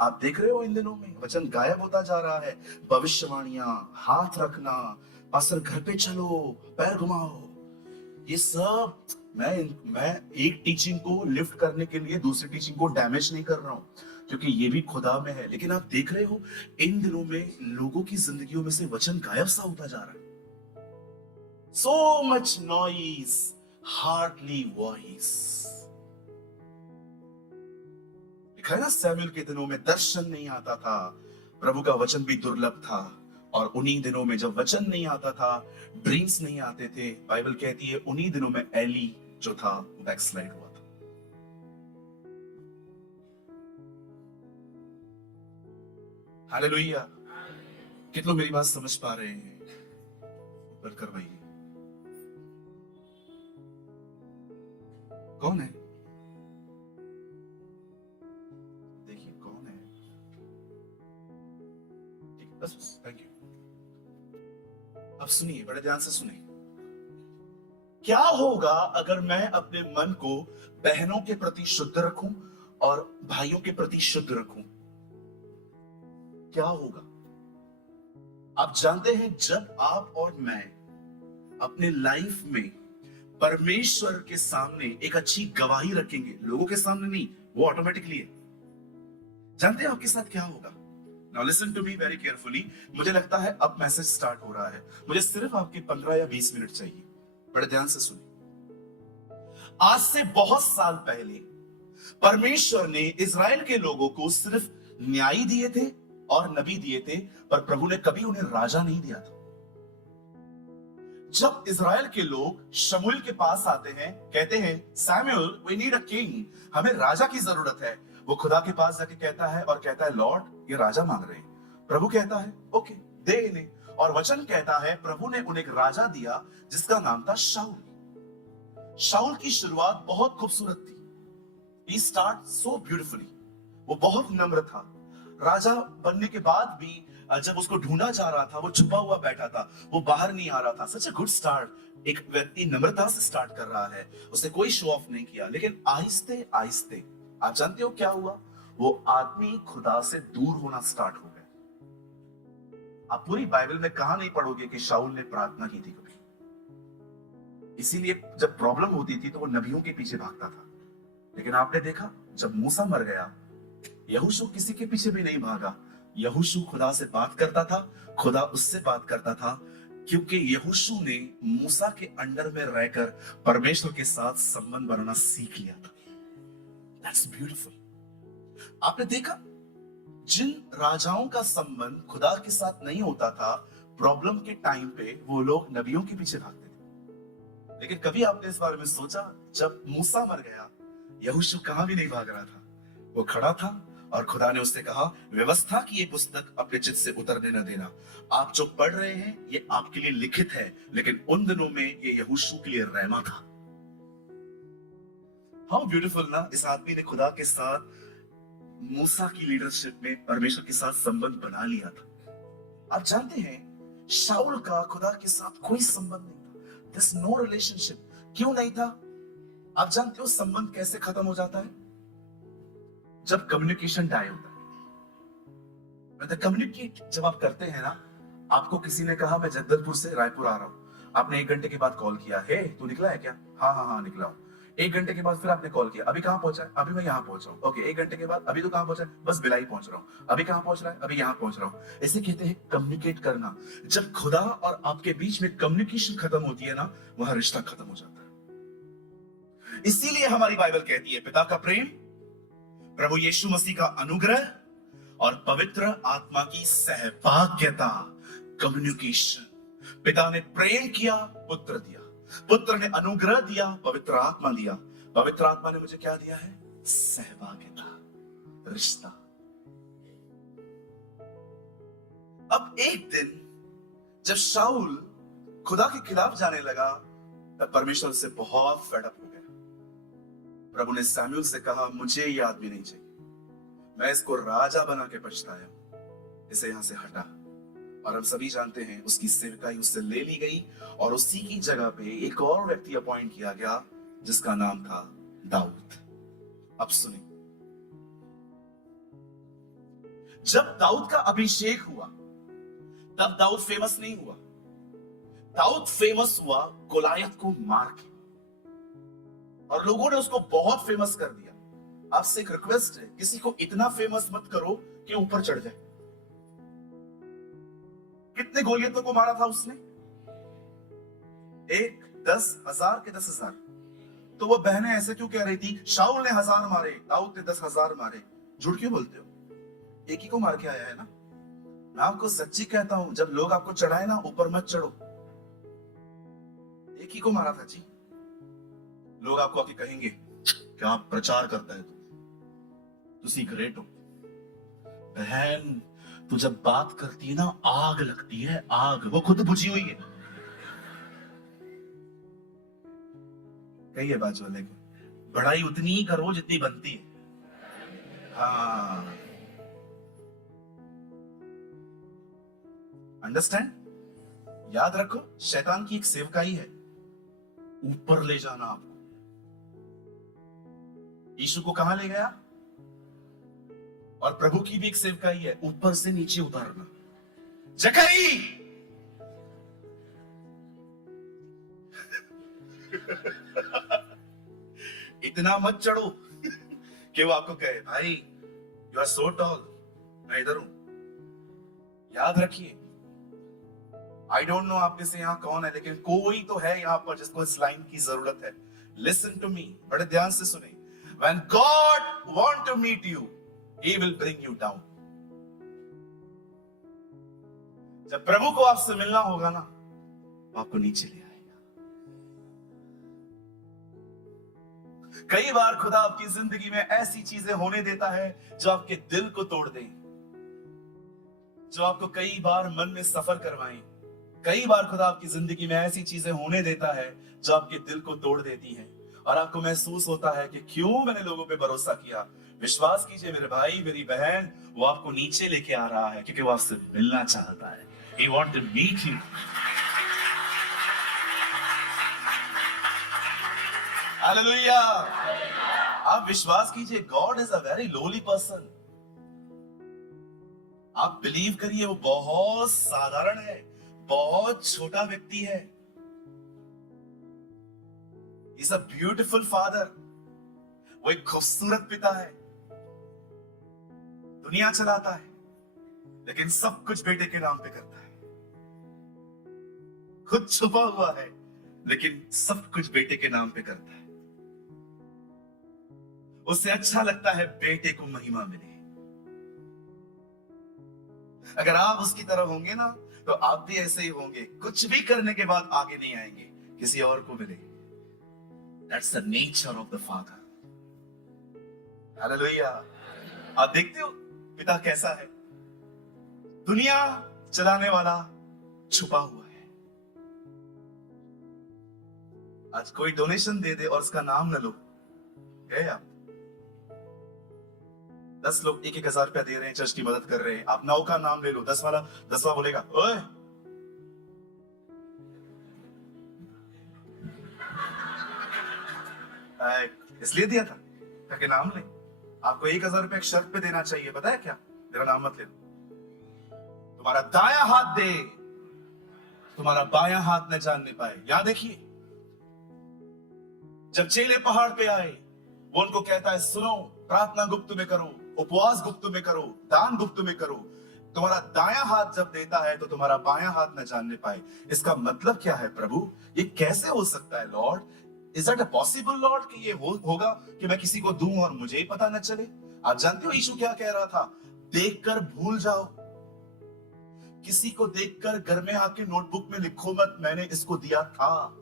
आप देख रहे हो इन दिनों में वचन गायब होता जा रहा है। भविष्यवाणियां, हाथ रखना, पास्टर घर पे चलो, पैर घुमाओ, ये सब मैं एक टीचिंग को लिफ्ट करने के लिए दूसरी टीचिंग को डैमेज नहीं कर रहा हूं, क्योंकि ये भी खुदा में है। लेकिन आप देख रहे हो, इन दिनों में लोगों की जिंदगियों में से वचन गायब सा होता जा रहा है। So much noise, hardly voice. लिखा है ना, सैमुएल के दिनों में दर्शन नहीं आता था, प्रभु का वचन भी दुर्लभ था। और उन्हीं दिनों में जब वचन नहीं आता था, ड्रीम्स नहीं आते थे, बाइबल कहती है उन्हीं दिनों में एली जो था बैकस्लाइड हुआ था। हालेलुया। कितने लोग मेरी बात समझ पा रहे हैं? ऊपर करवाइए। कौन है? देखिए कौन है। ठीक, बस थैंक यू। अब सुनिए, बड़े ध्यान से सुनिए। क्या होगा अगर मैं अपने मन को बहनों के प्रति शुद्ध रखूं और भाइयों के प्रति शुद्ध रखूं? क्या होगा? आप जानते हैं, जब आप और मैं अपने लाइफ में परमेश्वर के सामने एक अच्छी गवाही रखेंगे, लोगों के सामने नहीं, वो ऑटोमेटिकली है। जानते हैं आपके साथ क्या होगा? Now listen to me very carefully। मुझे लगता है अब मैसेज स्टार्ट हो रहा है। मुझे सिर्फ आपके 15 या 20 मिनट चाहिए। बड़े ध्यान से सुनिए। आज से बहुत साल पहले परमेश्वर ने इजराइल के लोगों को सिर्फ न्यायी दिए थे और नबी दिए थे, पर प्रभु ने कभी उन्हें राजा नहीं दिया था। जब इजराइल के लोग शमूएल के पास आते हैं, कहते हैं Samuel, we need a king, हमें राजा की जरूरत है। वो खुदा के पास जाके कहता है और कहता है, लॉर्ड, ये राजा मांग रहे हैं। प्रभु कहता है ओके, दे इन्हें। और वचन कहता है प्रभु ने उन्हें एक राजा दिया जिसका नाम था शाऊल। शाऊल की शुरुआत बहुत खूबसूरत थी। He start so beautifully। वो बहुत नम्र था। राजा बनने के बाद भी जब उसको ढूंढा जा रहा था, वो छुपा हुआ बैठा था, वो बाहर नहीं आ रहा था। सच अ गुड स्टार्ट। एक व्यक्ति नम्रता से स्टार्ट कर रहा है, उसने कोई शो ऑफ नहीं किया। लेकिन आहिस्ते आहिस्ते आप जानते हो क्या हुआ? वो आदमी खुदा से दूर होना स्टार्ट हो गया। आप पूरी बाइबल में कहां नहीं पढ़ोगे कि शाऊल ने प्रार्थना की थी कभी। इसीलिए जब प्रॉब्लम होती थी तो वो नबियों के पीछे भागता था। लेकिन आपने देखा जब मूसा मर गया, यहोशू किसी के पीछे भी नहीं भागा। यहोशू खुदा से बात करता था, खुदा उससे बात करता था, क्योंकि यहोशू ने मूसा के अंडर में रहकर परमेश्वर के साथ संबंध बनाना सीख लिया था। That's beautiful. आपने देखा जिन राजाओं का संबंध खुदा के साथ नहीं होता था, प्रॉब्लम के टाइम पे वो लोग नबियों के पीछे भागते थे। लेकिन कभी आपने इस बारे में सोचा, जब मूसा मर गया, यहोशू कहां भी नहीं भाग रहा था, वो खड़ा था और खुदा ने उससे कहा, व्यवस्था की ये पुस्तक अपने चित्त से उतरने न देना। आप जो पढ़ रहे हैं ये आपके लिए लिखित है, लेकिन उन दिनों में ये यहोशू के लिए रहमा था। हाउ ब्यूटीफुल ना, इस आदमी ने खुदा के साथ, मूसा की लीडरशिप में परमेश्वर के साथ संबंध बना लिया था। आप जानते हैं शाऊल का खुदा के साथ कोई संबंध नहीं था। This no relationship. क्यों नहीं था? आप जानते हो संबंध कैसे खत्म हो जाता है? जब कम्युनिकेशन डाई होता है। कम्युनिकेट जब आप करते हैं ना, आपको किसी ने कहा मैं जगदलपुर से रायपुर आ रहा हूं, आपने 1 घंटे के बाद कॉल किया, हे तू निकला है क्या? हाँ हाँ हाँ निकला हूं। 1 घंटे के बाद फिर आपने कॉल किया, अभी कहां पहुंचा है? अभी मैं यहां पहुंच रहा हूं। ओके, 1 घंटे के बाद अभी तो कहां पहुंचा है? बस भिलाई पहुंच रहा हूं। अभी कहां पहुंच रहा है? अभी यहां पहुंच रहा हूं। इसे कहते हैं कम्युनिकेट करना। जब खुदा और आपके बीच में कम्युनिकेशन खत्म होती है ना, वहां रिश्ता खत्म हो जाता है। इसीलिए हमारी बाइबल कहती है पिता का प्रेम, प्रभु यीशु मसीह का अनुग्रह और पवित्र आत्मा की सहभाग्यता, कम्युनिकेशन। पिता ने प्रेम किया, पुत्र दिया, पुत्र ने अनुग्रह दिया, पवित्र आत्मा दिया, पवित्र आत्मा ने मुझे क्या दिया है? सहभाग्यता, रिश्ता। अब एक दिन जब शाऊल खुदा के खिलाफ जाने लगा, तब परमेश्वर से बहुत फेडअप हो गया। प्रभु ने सैमुएल से कहा, मुझे ये आदमी नहीं चाहिए, मैं इसको राजा बना के पछताया हूं, इसे यहां से हटा। और हम सभी जानते हैं उसकी सेवकाई उससे ले ली गई और उसी की जगह पे एक और व्यक्ति अपॉइंट किया गया जिसका नाम था दाऊद। अब सुनिए, जब दाऊद का अभिषेक हुआ तब दाऊद फेमस नहीं हुआ। दाऊद फेमस हुआ गोलायत को मार के, और लोगों ने उसको बहुत फेमस कर दिया। आपसे एक रिक्वेस्ट है, किसी को इतना फेमस मत करो कि ऊपर चढ़ जाए। कितने गोलियतों को मारा था उसने? 1, 10, 1000 के 10,000। तो वो बहनें ऐसे क्यों कह रही थी, शाऊल ने 1000 मारे, दाऊद ने 10,000 मारे? झूठ क्यों बोलते हो? एक ही को मार के आया है ना। मैं आपको सच्ची कहता हूं, जब लोग आपको चढ़ाए ना, ऊपर मत चढ़ो। एक ही को मारा था जी। लोग आपको आके कहेंगे क्या प्रचार करता है तू सीक्रेट हो। बहन, तू जब बात करती है ना, आग लगती है, आग, वो खुद बुझी हुई है। कहिए बाजू वाले को, बड़ाई उतनी ही करो जितनी बनती है। हाँ, अंडरस्टैंड? याद रखो, शैतान की एक सेवकाई है, ऊपर ले जाना आपको। यीशु को कहां ले गया? और प्रभु की भी एक सेवकाई है, ऊपर से नीचे उतारना। जकई इतना मत चढ़ो कि वो आपको कहे, भाई यू आर सो टॉल, मैं इधर हूं। याद रखिए, आई डोंट नो आप में से यहां कौन है, लेकिन कोई तो है यहां पर जिसको इस लाइन की जरूरत है। लिसन टू मी, बड़े ध्यान से सुने। When God want to meet you, He will bring you down. जब प्रभु को आपसे मिलना होगा ना, आपको नीचे ले आएगा। कई बार खुदा आपकी जिंदगी में ऐसी चीजें होने देता है जो आपके दिल को तोड़ दें, जो आपको कई बार मन में सफर करवाएं। कई बार खुदा आपकी जिंदगी में ऐसी चीजें होने देता है जो आपके दिल को तोड़ देती हैं, और आपको महसूस होता है कि क्यों मैंने लोगों पे भरोसा किया। विश्वास कीजिए मेरे भाई, मेरी बहन, वो आपको नीचे लेके आ रहा है क्योंकि वो आपसे मिलना चाहता है। He wants to meet you. Hallelujah. आप विश्वास कीजिए, God is a very lowly person. आप बिलीव करिए, वो बहुत साधारण है, बहुत छोटा व्यक्ति है। Is a beautiful father. वो एक खूबसूरत पिता है, दुनिया चलाता है, लेकिन सब कुछ बेटे के नाम पे करता है। खुद छुपा हुआ है, लेकिन सब कुछ बेटे के नाम पे करता है। उसे अच्छा लगता है बेटे को महिमा मिले। अगर आप उसकी तरह होंगे ना, तो आप भी ऐसे ही होंगे। कुछ भी करने के बाद आगे नहीं आएंगे, किसी और को मिले। That's the nature of the father. Hallelujah. आप देखते हो पिता कैसा है। दुनिया चलाने वाला छुपा हुआ है। आज कोई डोनेशन दे दे और उसका नाम न लो, गए आप। 10 लोग 1,000 रुपया दे रहे हैं, चर्च की मदद कर रहे हैं, आप 9 का नाम ले लो, 10 वाला 10वां बोलेगा ओए, इसलिए दिया था ताकि नाम ले। आपको 1,000 रुपया शर्त पे देना चाहिए, पता है क्या? मेरा नाम मत ले। तुम्हारा दाया हाथ दे, तुम्हारा बाया हाथ न जानने पाए। यहां देखिए, जब चेले पहाड़ पे आए, वो उनको कहता है सुनो, प्रार्थना गुप्त में करो, उपवास गुप्त में करो, दान गुप्त में करो। तुम्हारा दाया हाथ जब देता है तो तुम्हारा बाया हाथ न जानने पाए। इसका मतलब क्या है प्रभु? ये कैसे हो सकता है Lord? Is that possible Lord कि ये होगा कि मैं किसी को दूं और मुझे ही पता न चले? आप जानते हो यीशु क्या कह रहा था? देखकर भूल जाओ। किसी को देखकर घर में आके नोटबुक में लिखो मत मैंने इसको दिया था।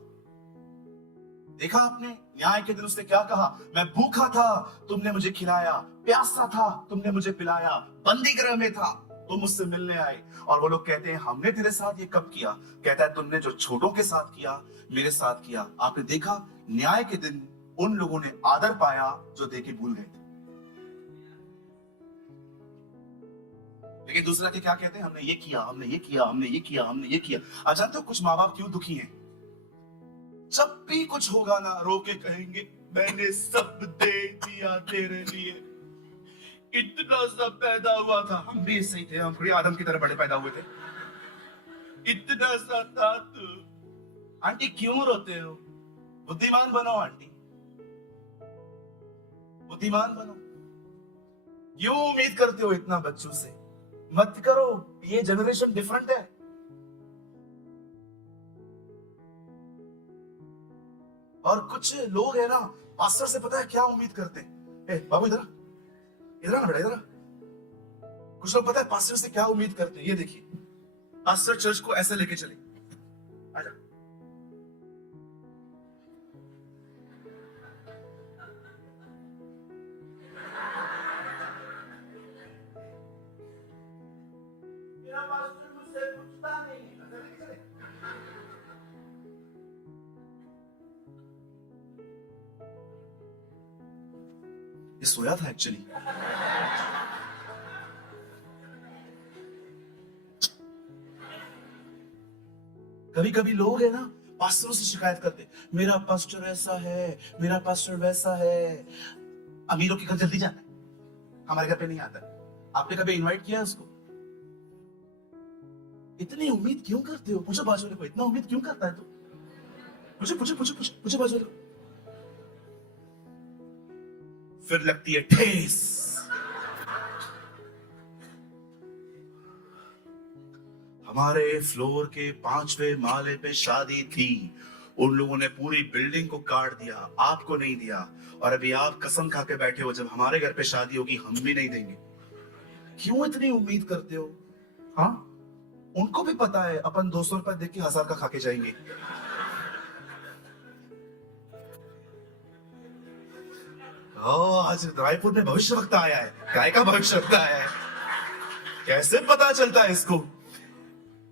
देखा आपने न्याय के दिन उसने क्या कहा? मैं भूखा था, तुमने मुझे खिलाया, प्यासा था, तुमने मुझे पिलाया, बंदी गृह में था, तुम मुझसे मिलने आए। और वो लोग कहते हैं हमने तेरे साथ ये कब किया? कहता है तुमने जो छोटों के साथ किया, मेरे साथ किया। आपने देखा न्याय के दिन उन लोगों ने आदर पाया जो देके भूल गए थे। लेकिन दूसरा के क्या कहते हैं? हमने ये किया, हमने ये किया, हमने ये किया, हमने ये किया। आप जानते हो कुछ माँ बाप क्यों दुखी हैं? जब भी कुछ होगा ना, रो के कहेंगे मैंने सब दे दिया तेरे लिए, इतना सब पैदा हुआ था। हम भी ऐसे ही थे, हम थोड़ी आदम की तरह बड़े पैदा हुए थे। इतना सा था तू। आंटी क्यों रोते हो? बुद्धिमान बनो आंटी, बुद्धिमान बनो। क्यों उम्मीद करते हो इतना बच्चों से? मत करो, ये जनरेशन डिफरेंट है। और कुछ लोग है ना, पास्टर से पता है क्या उम्मीद करते हैं? ए बाबू इधर इधर ना बेटा, इधर। कुछ लोग पता है पास्टर से क्या उम्मीद करते हैं? ये देखिए, पास्टर चर्च को ऐसे लेके चले, आजा। मेरा पास्टर मुझसे पूछता नहीं, ऐसे लेके चले। ये सोया था एक्चुअली। कभी कभी लोग है ना, पास्टरों से शिकायत करते, मेरा पास्टर ऐसा है, मेरा पास्टर वैसा है। अमीरों के घर जल्दी जाता है, हमारे घर पे नहीं आता। आपने कभी इनवाइट किया उसको? इतनी उम्मीद क्यों करते हो? पूछो बाजू वाले को, इतना उम्मीद क्यों करता है तू? पूछो पूछो पूछो पूछो पूछो बाजू वाले को। फिर लगती है ठेस। हमारे फ्लोर के 5वें माले पे शादी थी, उन लोगों ने पूरी बिल्डिंग को काट दिया, आपको नहीं दिया। और अभी आप कसम खा के बैठे हो जब हमारे घर पे शादी होगी हम भी नहीं देंगे। क्यों इतनी उम्मीद करते हो? हाँ, उनको भी पता है अपन 200 रुपए देख के 1000 का खा के जाएंगे। आज रायपुर में भविष्य वक्ता आया है। काय का भविष्य वक्ता आया है? कैसे पता चलता है इसको?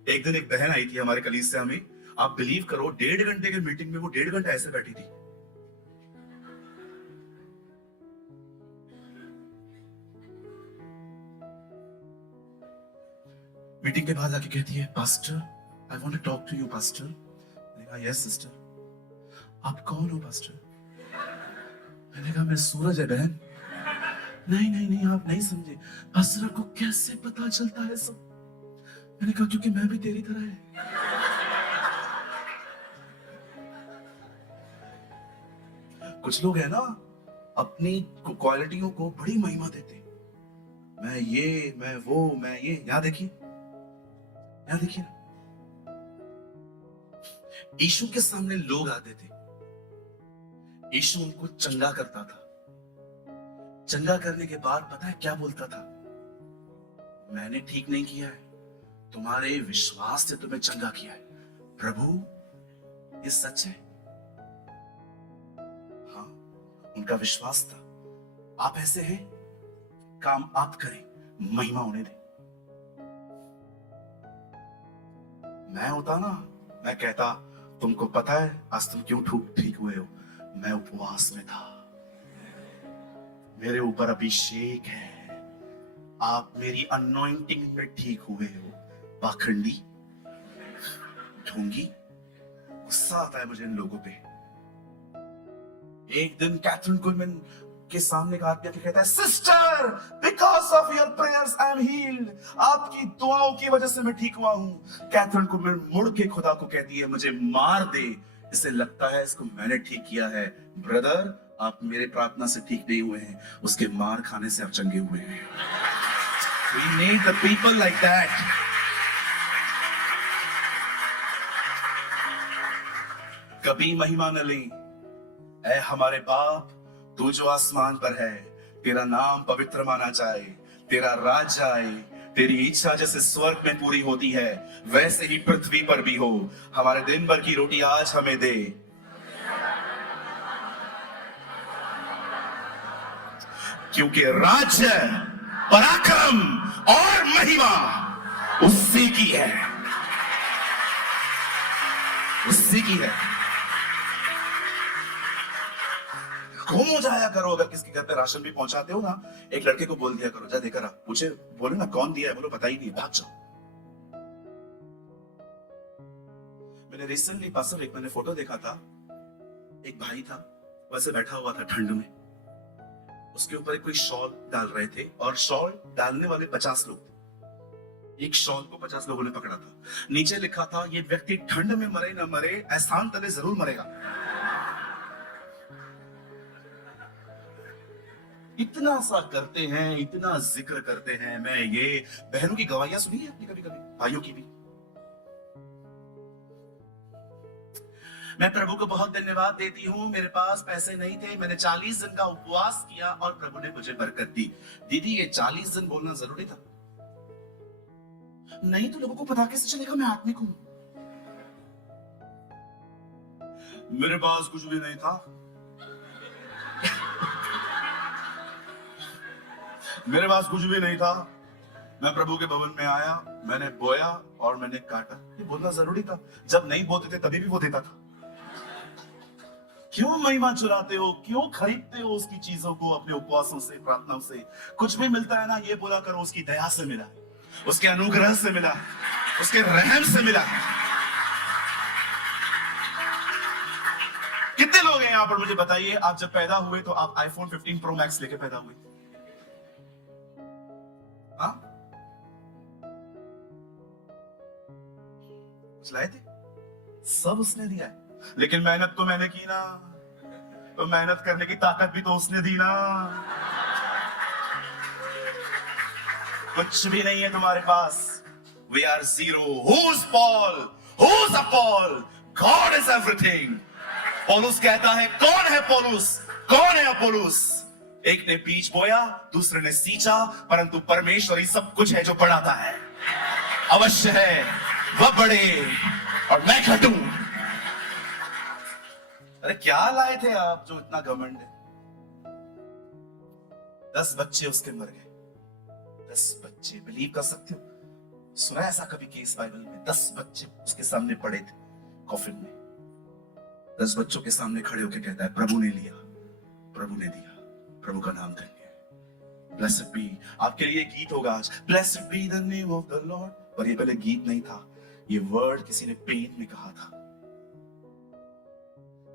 एक दिन एक बहन आई थी हमारे कलीग से हमें, आप बिलीव करो 1.5 घंटे की मीटिंग में वो 1.5 घंटा ऐसे बैठी थी। मीटिंग के बाद आके कहती है pastor I want to talk to you pastor. मैंने कहा यस सिस्टर। आप कौन हो पास्टर? मैंने कहा मैं सूरज है बहन, नहीं नहीं नहीं, आप नहीं समझे, पास्टर को कैसे पता चलता है सब? मैंने कहा क्योंकि मैं भी तेरी तरह है। कुछ लोग है ना, अपनी क्वालिटियों को बड़ी महिमा देते, मैं ये, मैं वो, मैं ये। यहां देखिए, यहां देखिए, यीशु के सामने लोग आते थे, यीशु उनको चंगा करता था। चंगा करने के बाद पता है क्या बोलता था? मैंने ठीक नहीं किया है, तुम्हारे विश्वास से तुम्हें चंगा किया है। प्रभु, ये सच है। हाँ, उनका विश्वास था। आप ऐसे हैं, काम आप करें, महिमा होने दें। मैं होता ना, मैं कहता, तुमको पता है आज तुम क्यों ठीक हुए हो? मैं उपवास में था, मेरे ऊपर अभिषेक है, आप मेरी अनॉइंटिंग में ठीक हुए हो। पाखंडी, ढोंगी। गुस्सा आता है मुझे इन लोगों पे। एक दिन कैथरीन कुलमैन के सामने का आदमी आके कहता है, sister, because of your prayers I am heeled. आपकी दुआओं की वजह से मैं ठीक हुआ हूं। कैथरीन कुलमैन मुड़ के खुदा को कहती है, मुझे मार दे, इसे लगता है इसको मैंने ठीक किया है। ब्रदर, आप मेरे प्रार्थना से ठीक नहीं हुए हैं, उसके मार खाने से आप चंगे हुए हैं। We need the people like that. कभी महिमा न लें। ऐ हमारे बाप, तू जो आसमान पर है, तेरा नाम पवित्र माना जाए, तेरा राज आए, तेरी इच्छा जैसे स्वर्ग में पूरी होती है वैसे ही पृथ्वी पर भी हो। हमारे दिन भर की रोटी आज हमें दे, क्योंकि राज्य, पराक्रम और महिमा उसी की है, उसी की है। घूम हो जाया करो। अगर किसी घर पे राशन भी पहुंचाते हो ना, एक लड़के को बोल दिया करो, जा देकर आ, पूछे, बोले ना कौन दिया है, बोलो पता ही नहीं, भाग जाओ। मैंने रिसेंटली पास्टर, एक मैंने फोटो देखा था, एक भाई था, वैसे बैठा हुआ था ठंड में, उसके ऊपर कोई शॉल डाल रहे थे और शॉल डालने वाले 50 लोग थे। एक शॉल को 50 लोगों ने पकड़ा था। नीचे लिखा था, ये व्यक्ति ठंड में मरे न मरे, एहसान तले जरूर मरेगा। इतना सा करते हैं, इतना जिक्र करते हैं। मैं ये बहनों की गवाहियां सुनी है कभी कभी, भाइयों की भी। मैं प्रभु को बहुत धन्यवाद देती हूँ, मेरे पास पैसे नहीं थे, मैंने 40 दिन का उपवास किया और प्रभु ने मुझे बरकत दी। दीदी, ये 40 दिन बोलना जरूरी था? नहीं तो लोगों को पता कैसे चलेगा मैं आत्मिक हूं? मेरे पास कुछ भी नहीं था, मेरे पास कुछ भी नहीं था। मैं प्रभु के भवन में आया, मैंने बोया और मैंने काटा। ये बोलना जरूरी था? जब नहीं बोते थे तभी भी वो देता था। क्यों महिमा चुराते हो? क्यों खरीदते हो उसकी चीजों को अपने उपवासों से, प्रार्थनाओं से? कुछ भी मिलता है ना, ये बोला करो उसकी दया से मिला, उसके अनुग्रह से मिला, उसके रहम से मिला। कितने लोग हैं यहां पर, मुझे बताइए, आप जब पैदा हुए तो आप आईफोन 15 प्रो मैक्स लेके पैदा हुए? हाँ, कुछ लाए थे? सब उसने दिया है। लेकिन मेहनत तो मैंने की ना, तो मेहनत करने की ताकत भी तो उसने दी ना। कुछ भी नहीं है तुम्हारे पास। We are zero. Who's Paul? Who's Paul? God is everything. पौलुस कहता है, कौन है पौलुस? कौन है अपोलोस? एक ने बीज बोया, दूसरे ने सींचा, परंतु परमेश्वर ही सब कुछ है जो बढ़ाता है। अवश्य है वह बढ़े और मैं घटूं। अरे क्या लाए थे आप जो इतना घमंड है? 10 बच्चे उसके मर गए। 10 बच्चे, बिलीव कर सकते हो? सुना ऐसा कभी केस बाइबल में? 10 बच्चे उसके सामने पड़े थे कॉफिन में। 10 बच्चों के सामने खड़े होकर कहता है, प्रभु ने लिया, प्रभु ने दिया, प्रभु का नाम धन्य है। ब्लेस्ड बी, आपके लिए गीत होगा आज, blessed be the name of the Lord. पर ये पहले गीत नहीं था, ये वर्ड किसी ने पेन में कहा था।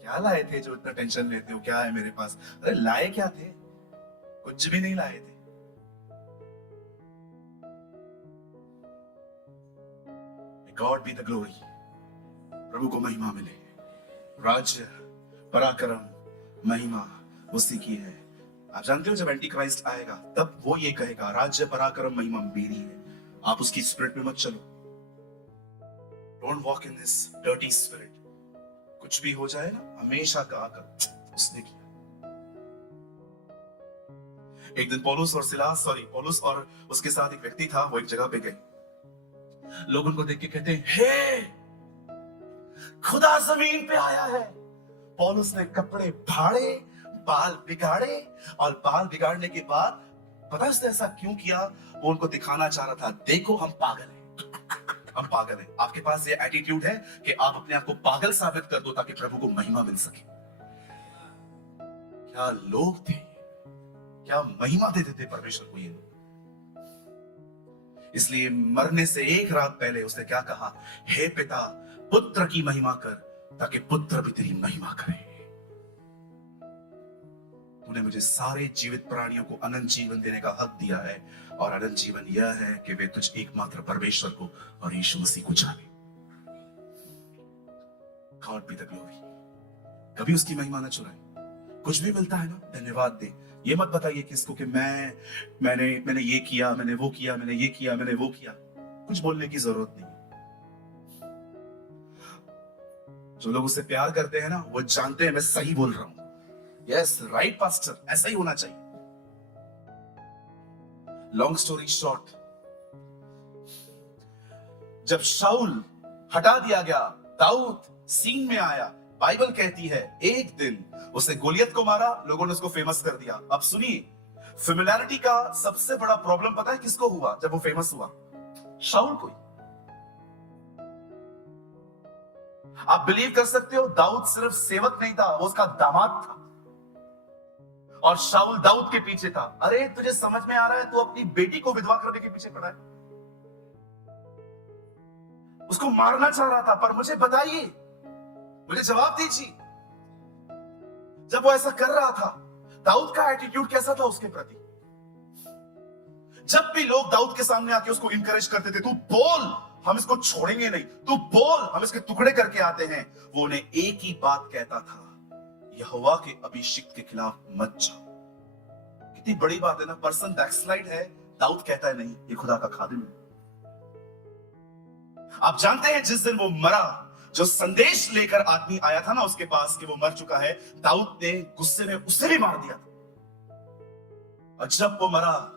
क्या लाए थे जो इतना टेंशन लेते हो? क्या है मेरे पास? अरे लाए क्या थे? कुछ भी नहीं लाए थे। गॉड बी द ग्लोरी, प्रभु को महिमा मिले। राज्य, पराक्रम, महिमा उसी की है। आप जानते हो जब एंटी क्राइस्ट आएगा तब वो ये कहेगा राज्य पराक्रम महिमा मेरी है। आप उसकी स्पिरिट में मत चलो। Don't walk in this dirty spirit. कुछ भी हो जाए ना, हमेशा कहा कर उसने किया। एक दिन पौलुस और उसके साथ एक व्यक्ति था। वो एक जगह पे गए। लोग उनको देख के कहते हैं, हे खुदा जमीन पे आया है। पौलुस ने कपड़े फाड़े, बाल बिगाड़े, और बाल बिगाड़ने के बाद पता है उसने ऐसा क्यों किया? वो उनको दिखाना चाह रहा था, देखो हम पागल हैं, हम पागल हैं। आपके पास ये एटीट्यूड है कि आप अपने आप को पागल साबित कर दो ताकि प्रभु को महिमा मिल सके। क्या लोग थे, क्या महिमा देते थे परमेश्वर को ये लोग। इसलिए मरने से एक रात पहले उसने क्या कहा? हे पिता, पुत्र की महिमा कर ताकि पुत्र भी तेरी महिमा करे। तूने मुझे सारे जीवित प्राणियों को अनंत जीवन देने का हक दिया है, और अनंत जीवन यह है कि वे तुझ एकमात्र परमेश्वर को और यीशु मसीह को जाने। God be the glory. कभी उसकी महिमा न चुराए। कुछ भी मिलता है ना, धन्यवाद दे। ये मत बताइए किसको कि मैंने ये किया, मैंने वो किया, मैंने ये किया, मैंने वो किया। कुछ बोलने की जरूरत नहीं। जो लोग उससे प्यार करते हैं ना, वो जानते हैं मैं सही बोल रहा हूं। यस, राइट पास्टर, ऐसा ही होना चाहिए। लॉन्ग स्टोरी शॉर्ट, जब शाऊल हटा दिया गया, दाऊद सीन में आया। बाइबल कहती है एक दिन उसने गोलियत को मारा, लोगों ने उसको फेमस कर दिया। अब सुनिए, फेमिलियरिटी का सबसे बड़ा प्रॉब्लम पता है किसको हुआ जब वो फेमस हुआ? शाऊल को। आप बिलीव कर सकते हो, दाऊद सिर्फ सेवक नहीं था, वो उसका दामाद था, और शाऊल दाऊद के पीछे था। अरे तुझे समझ में आ रहा है? तू अपनी बेटी को विधवा करने के पीछे पड़ा है। उसको मारना चाह रहा था। पर मुझे बताइए, मुझे जवाब दीजिए, जब वो ऐसा कर रहा था, दाऊद का एटीट्यूड कैसा था उसके प्रति? जब भी लोग दाऊद के सामने आके उसको इनकरेज करते थे, तू बोल, हम इसको छोड़ेंगे नहीं, तू बोल, हम इसके टुकड़े करके आते हैं, वो उन्हें एक ही बात कहता था, यहोवा के अभिषिक्त के खिलाफ मत जाओ। कितनी बड़ी बात है ना। पर्सन बैकस्लाइड है, दाऊद कहता है नहीं, ये खुदा का खादिम है। आप जानते हैं जिस दिन वो मरा, जो संदेश लेकर आदमी आया था ना उसके पास कि वो मर चुका है, दाऊद ने गुस्से में उसे भी मार दिया था। और जब वो मरा,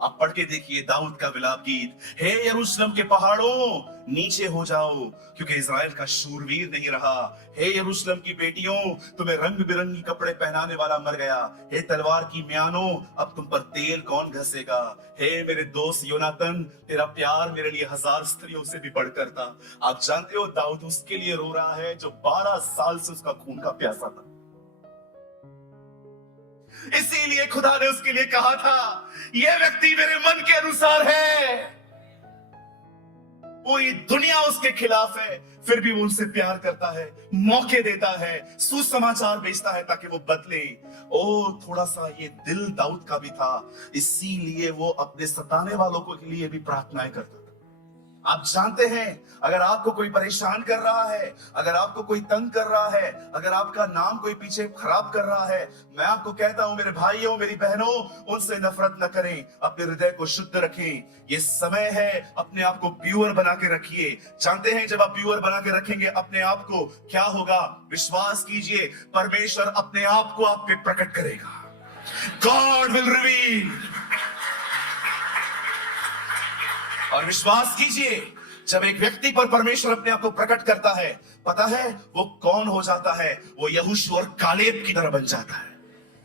आप पढ़ के देखिए दाऊद का विलाप गीत, हे यरूशलेम के पहाड़ों नीचे हो जाओ, क्योंकि इज़राइल का शूरवीर नहीं रहा। हे यरूशलेम की बेटियों, तुम्हें रंग बिरंगी कपड़े पहनाने वाला मर गया। हे तलवार की म्यानों, अब तुम पर तेल कौन घसेगा? हे मेरे दोस्त योनातन, तेरा प्यार मेरे लिए 1000 स्त्रियों से भी बढ़कर था। आप जानते हो दाऊद उसके लिए रो रहा है जो 12 साल से उसका खून का प्यासा था। इसीलिए खुदा ने उसके लिए कहा था, यह व्यक्ति मेरे मन के अनुसार है। पूरी दुनिया उसके खिलाफ है, फिर भी वो उनसे प्यार करता है, मौके देता है, सुसमाचार भेजता है ताकि वो बदले। ओ, थोड़ा सा ये दिल दाऊद का भी था, इसीलिए वो अपने सताने वालों के लिए भी प्रार्थनाएं करता था। आप जानते हैं, अगर आपको कोई परेशान कर रहा है, अगर आपको कोई तंग कर रहा है, अगर आपका नाम कोई पीछे खराब कर रहा है, मैं आपको कहता हूं मेरे भाइयों, मेरी बहनों, उनसे नफरत न करें, अपने हृदय को शुद्ध रखें। ये समय है, अपने आप को प्योर बना के रखिए। जानते हैं जब आप प्योर बना के रखेंगे अपने आप को, क्या होगा? विश्वास कीजिए, परमेश्वर अपने आप को आप पे प्रकट करेगा। God will reveal. और विश्वास कीजिए, जब एक व्यक्ति पर परमेश्वर अपने आप को प्रकट करता है, पता है वो कौन हो जाता है? वो यहोशू और कालेब की तरह बन जाता है।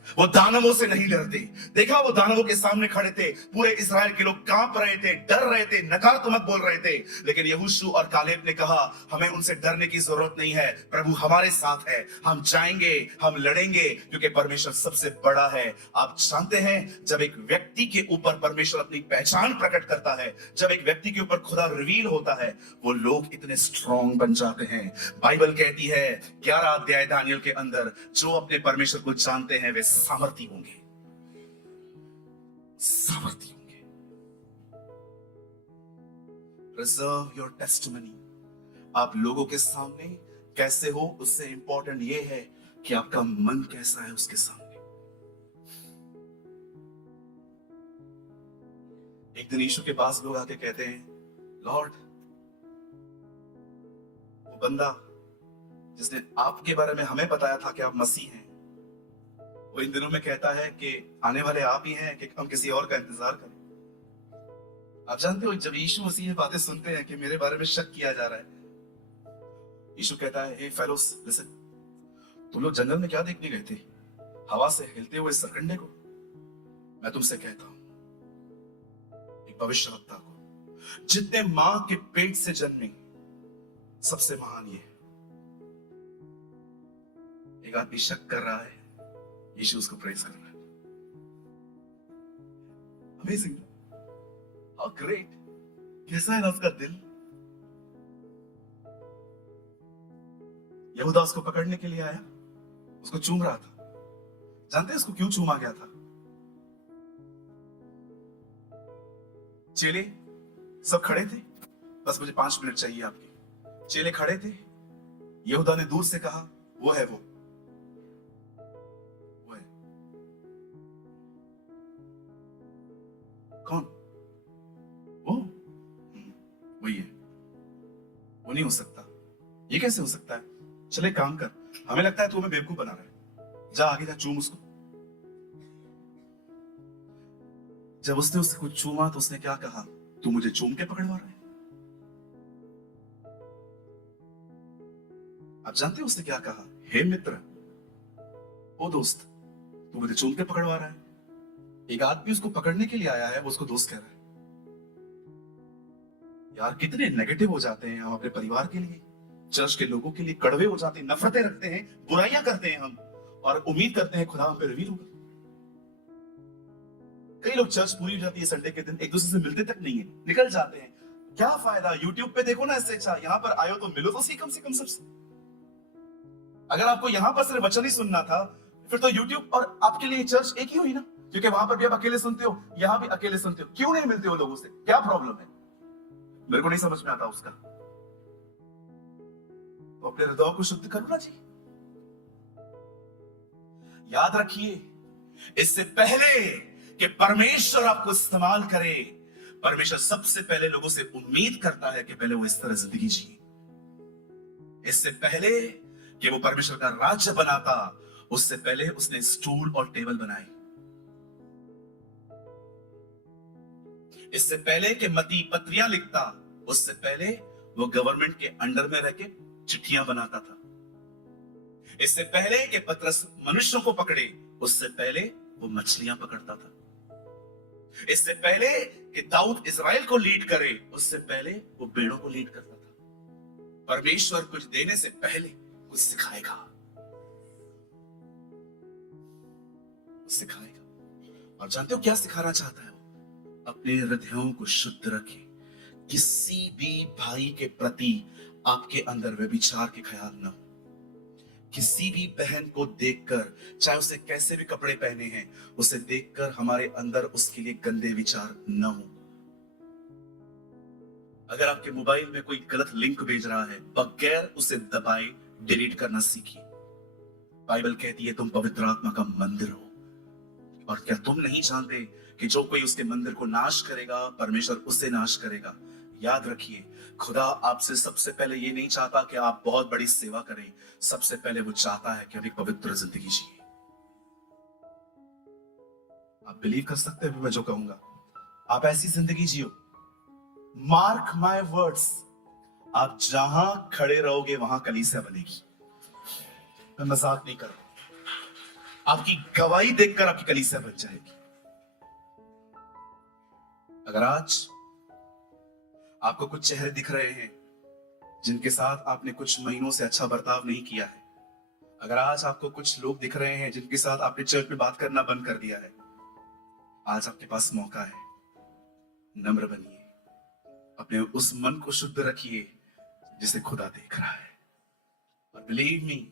वो दानवों से नहीं डरते। देखा, वो दानवों के सामने खड़े थे, पूरे इस्राएल के लोग कांप रहे थे, डर रहे थे, नकारात्मक बोल रहे थे, लेकिन यहोशू और कालेब ने कहा, हमें उनसे डरने की जरूरत नहीं है, प्रभु हमारे साथ है, हम जाएंगे, हम लड़ेंगे, क्योंकि परमेश्वर सबसे बड़ा है। आप जानते हैं, जब एक व्यक्ति के ऊपर परमेश्वर अपनी पहचान प्रकट करता है, जब एक व्यक्ति के ऊपर खुदा रिवील होता है, वो लोग इतने स्ट्रॉन्ग बन जाते हैं। बाइबल कहती है 11 अध्याय दानियल के अंदर, जो अपने परमेश्वर को जानते हैं वे सामर्थी होंगे। सामर्थी होंगे। Preserve your testimony. आप लोगों के सामने कैसे हो उससे इंपॉर्टेंट यह है कि आपका मन कैसा है उसके सामने। एक दिन यीशु के पास लोग आके कहते हैं, लॉर्ड, वो बंदा जिसने आपके बारे में हमें बताया था कि आप मसीह हैं, वो इन दिनों में कहता है कि आने वाले आप ही हैं, कि हम किसी और का इंतजार करें। आप जानते हो, जब यीशु मसीह ये बातें सुनते हैं कि मेरे बारे में शक किया जा रहा है, यीशु कहता है, हे फेलोस लिसन, तुम लोग जंगल में क्या देखने गए थे? हवा से हिलते हुए सरकंडे को? मैं तुमसे कहता हूं, एक भविष्यवक्ता को जितने मां के पेट से जन्मे सबसे महान ये। एक आदमी शक कर रहा है, यीशु उसको प्रेज कर रहा है। Amazing, how great. कैसा है ना उसका दिल। यहूदा उसको पकड़ने के लिए आया, उसको चूम रहा था। जानते हैं उसको क्यों चूमा गया था? चेले सब खड़े थे, बस मुझे 5 मिनट चाहिए आपके। चेले खड़े थे, यहूदा ने दूर से कहा, वो है वो है। कौन? वो वही है। वो नहीं हो सकता। ये कैसे हो सकता है? चले काम कर, हमें लगता है तू हमें बेवकूफ बना रहा है। जा आगे जा, चूम उसको। जब उसने उसको चूमा तो उसने क्या कहा? तू मुझे चूम के पकड़वा रहा है। आप जानते हो उसने क्या कहा? हे मित्र, ओ दोस्त, तू मुझे चूम के पकड़वा रहा है। एक आदमी उसको पकड़ने के लिए आया है, वो उसको दोस्त कह रहा है। यार कितने नेगेटिव हो जाते हैं हम अपने परिवार के लिए, चर्च के लोगों के लिए कड़वे हो जाते हैं, नफरतें रखते हैं, बुराइयां करते हैं हम, और उम्मीद करते हैं खुदा हम पे रिवील होगा। कई लोग चर्च पूरी हो जाती है संडे के दिन, एक दूसरे से मिलते तक नहीं है, निकल जाते हैं। क्या फायदा? यूट्यूब पे देखो ना, इससे अच्छा यहाँ पर आयो तो मिलो तो सही, कम से कम सबसे। अगर आपको यहाँ पर सिर्फ वचन ही सुनना था, फिर तो यूट्यूब और आपके लिए चर्च एक ही हुई ना, क्योंकि वहां पर भी आप अकेले सुनते हो, यहां भी अकेले सुनते हो। क्यों नहीं मिलते हो लोगों से? क्या प्रॉब्लम है? मेरे को नहीं समझ में आता उसका। तो अपने हृदय को शुद्ध करो ना जी। याद रखिए, इससे पहले कि परमेश्वर आपको इस्तेमाल करे, परमेश्वर सबसे पहले लोगों से उम्मीद करता है कि पहले वो इस तरह जिंदगी जिए। इससे पहले कि वो परमेश्वर का राज्य बनाता, उससे पहले उसने स्टूल और टेबल बनाए। इससे पहले कि मती पत्रियां लिखता, उससे पहले वो गवर्नमेंट के अंडर में रह के चिट्ठियां बनाता था। इससे पहले कि पतरस मनुष्यों को पकड़े, उससे पहले वो मछलियां पकड़ता था। इससे पहले कि दाऊद इज़राइल को लीड करे, उससे पहले वो भेड़ों को लीड करता था। परमेश्वर कुछ देने से पहले कुछ सिखाएगा, सिखाएगा। और जानते हो क्या सिखाना चाहता है वो? अपने हृदयों को शुद्ध रखें। किसी भी भाई के प्रति आपके अंदर व्यभिचार के ख्याल न हो। किसी भी बहन को देखकर, चाहे उसे कैसे भी कपड़े पहने हैं, उसे देखकर हमारे अंदर उसके लिए गंदे विचार न हो। अगर आपके मोबाइल में कोई गलत लिंक भेज रहा है, बगैर उसे दबाए डिलीट करना सीखिए। बाइबल कहती है तुम पवित्र आत्मा का मंदिर हो, और क्या तुम नहीं जानते कि जो कोई उसके मंदिर को नाश करेगा, परमेश्वर उसे नाश करेगा। याद रखिए, खुदा आपसे सबसे पहले ये नहीं चाहता कि आप बहुत बड़ी सेवा करें, सबसे पहले वो चाहता है कि आप एक पवित्र जिंदगी जिए। आप बिलीव कर सकते हैं मैं जो कहूंगा? आप ऐसी जिंदगी जियो, मार्क माय वर्ड्स, आप जहां खड़े रहोगे वहां कलीसिया बनेगी। मैं मजाक नहीं कर रहा, आपकी गवाही देखकर आपकी कलीसिया बन जाएगी। अगर आज आपको कुछ चेहरे दिख रहे हैं जिनके साथ आपने कुछ महीनों से अच्छा बर्ताव नहीं किया है, अगर आज आपको कुछ लोग दिख रहे हैं जिनके साथ आपने चर्च में बात करना बंद कर दिया है, आज आपके पास मौका है। नम्र बनिए, अपने उस मन को शुद्ध रखिए जिसे खुदा देख रहा है। और बिलीव मी,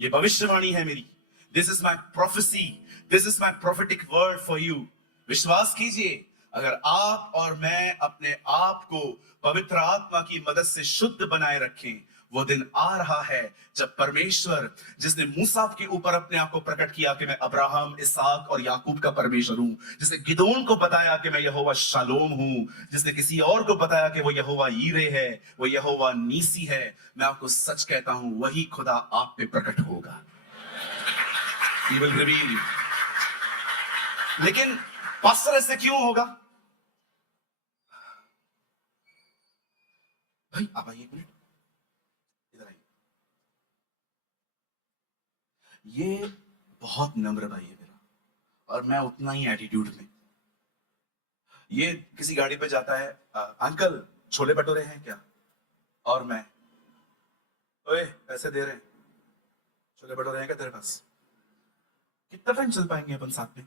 ये भविष्यवाणी है मेरी। This is my prophecy, this is my prophetic word for you. विश्वास कीजिए, अगर आप और मैं अपने आप को पवित्र आत्मा की मदद से शुद्ध बनाए रखें, वो दिन आ रहा है जब परमेश्वर, जिसने मूसा के ऊपर अपने आप को प्रकट किया कि मैं अब्राहम, इसहाक और याकूब का परमेश्वर हूं, जिसने गिदोन को बताया कि मैं यहोवा शालोम हूं, जिसने किसी और को बताया कि वो यहोवा यीरे है, वो यहोवा नीसी है, मैं आपको सच कहता हूं, वही खुदा आप पे प्रकट होगा। He will reveal you. लेकिन पास्टर ऐसे क्यों होगा? भाई आप आइए एक मिनट, इधर आइए। ये बहुत नम्र भाई है मेरा, और मैं उतना ही एटीट्यूड में। ये किसी गाड़ी पे जाता है, अंकल छोले भटूरे हैं क्या? और मैं, ओए पैसे दे रहे हैं, छोले भटूरे हैं क्या तेरे पास? कितना टाइम चल पाएंगे अपन साथ में?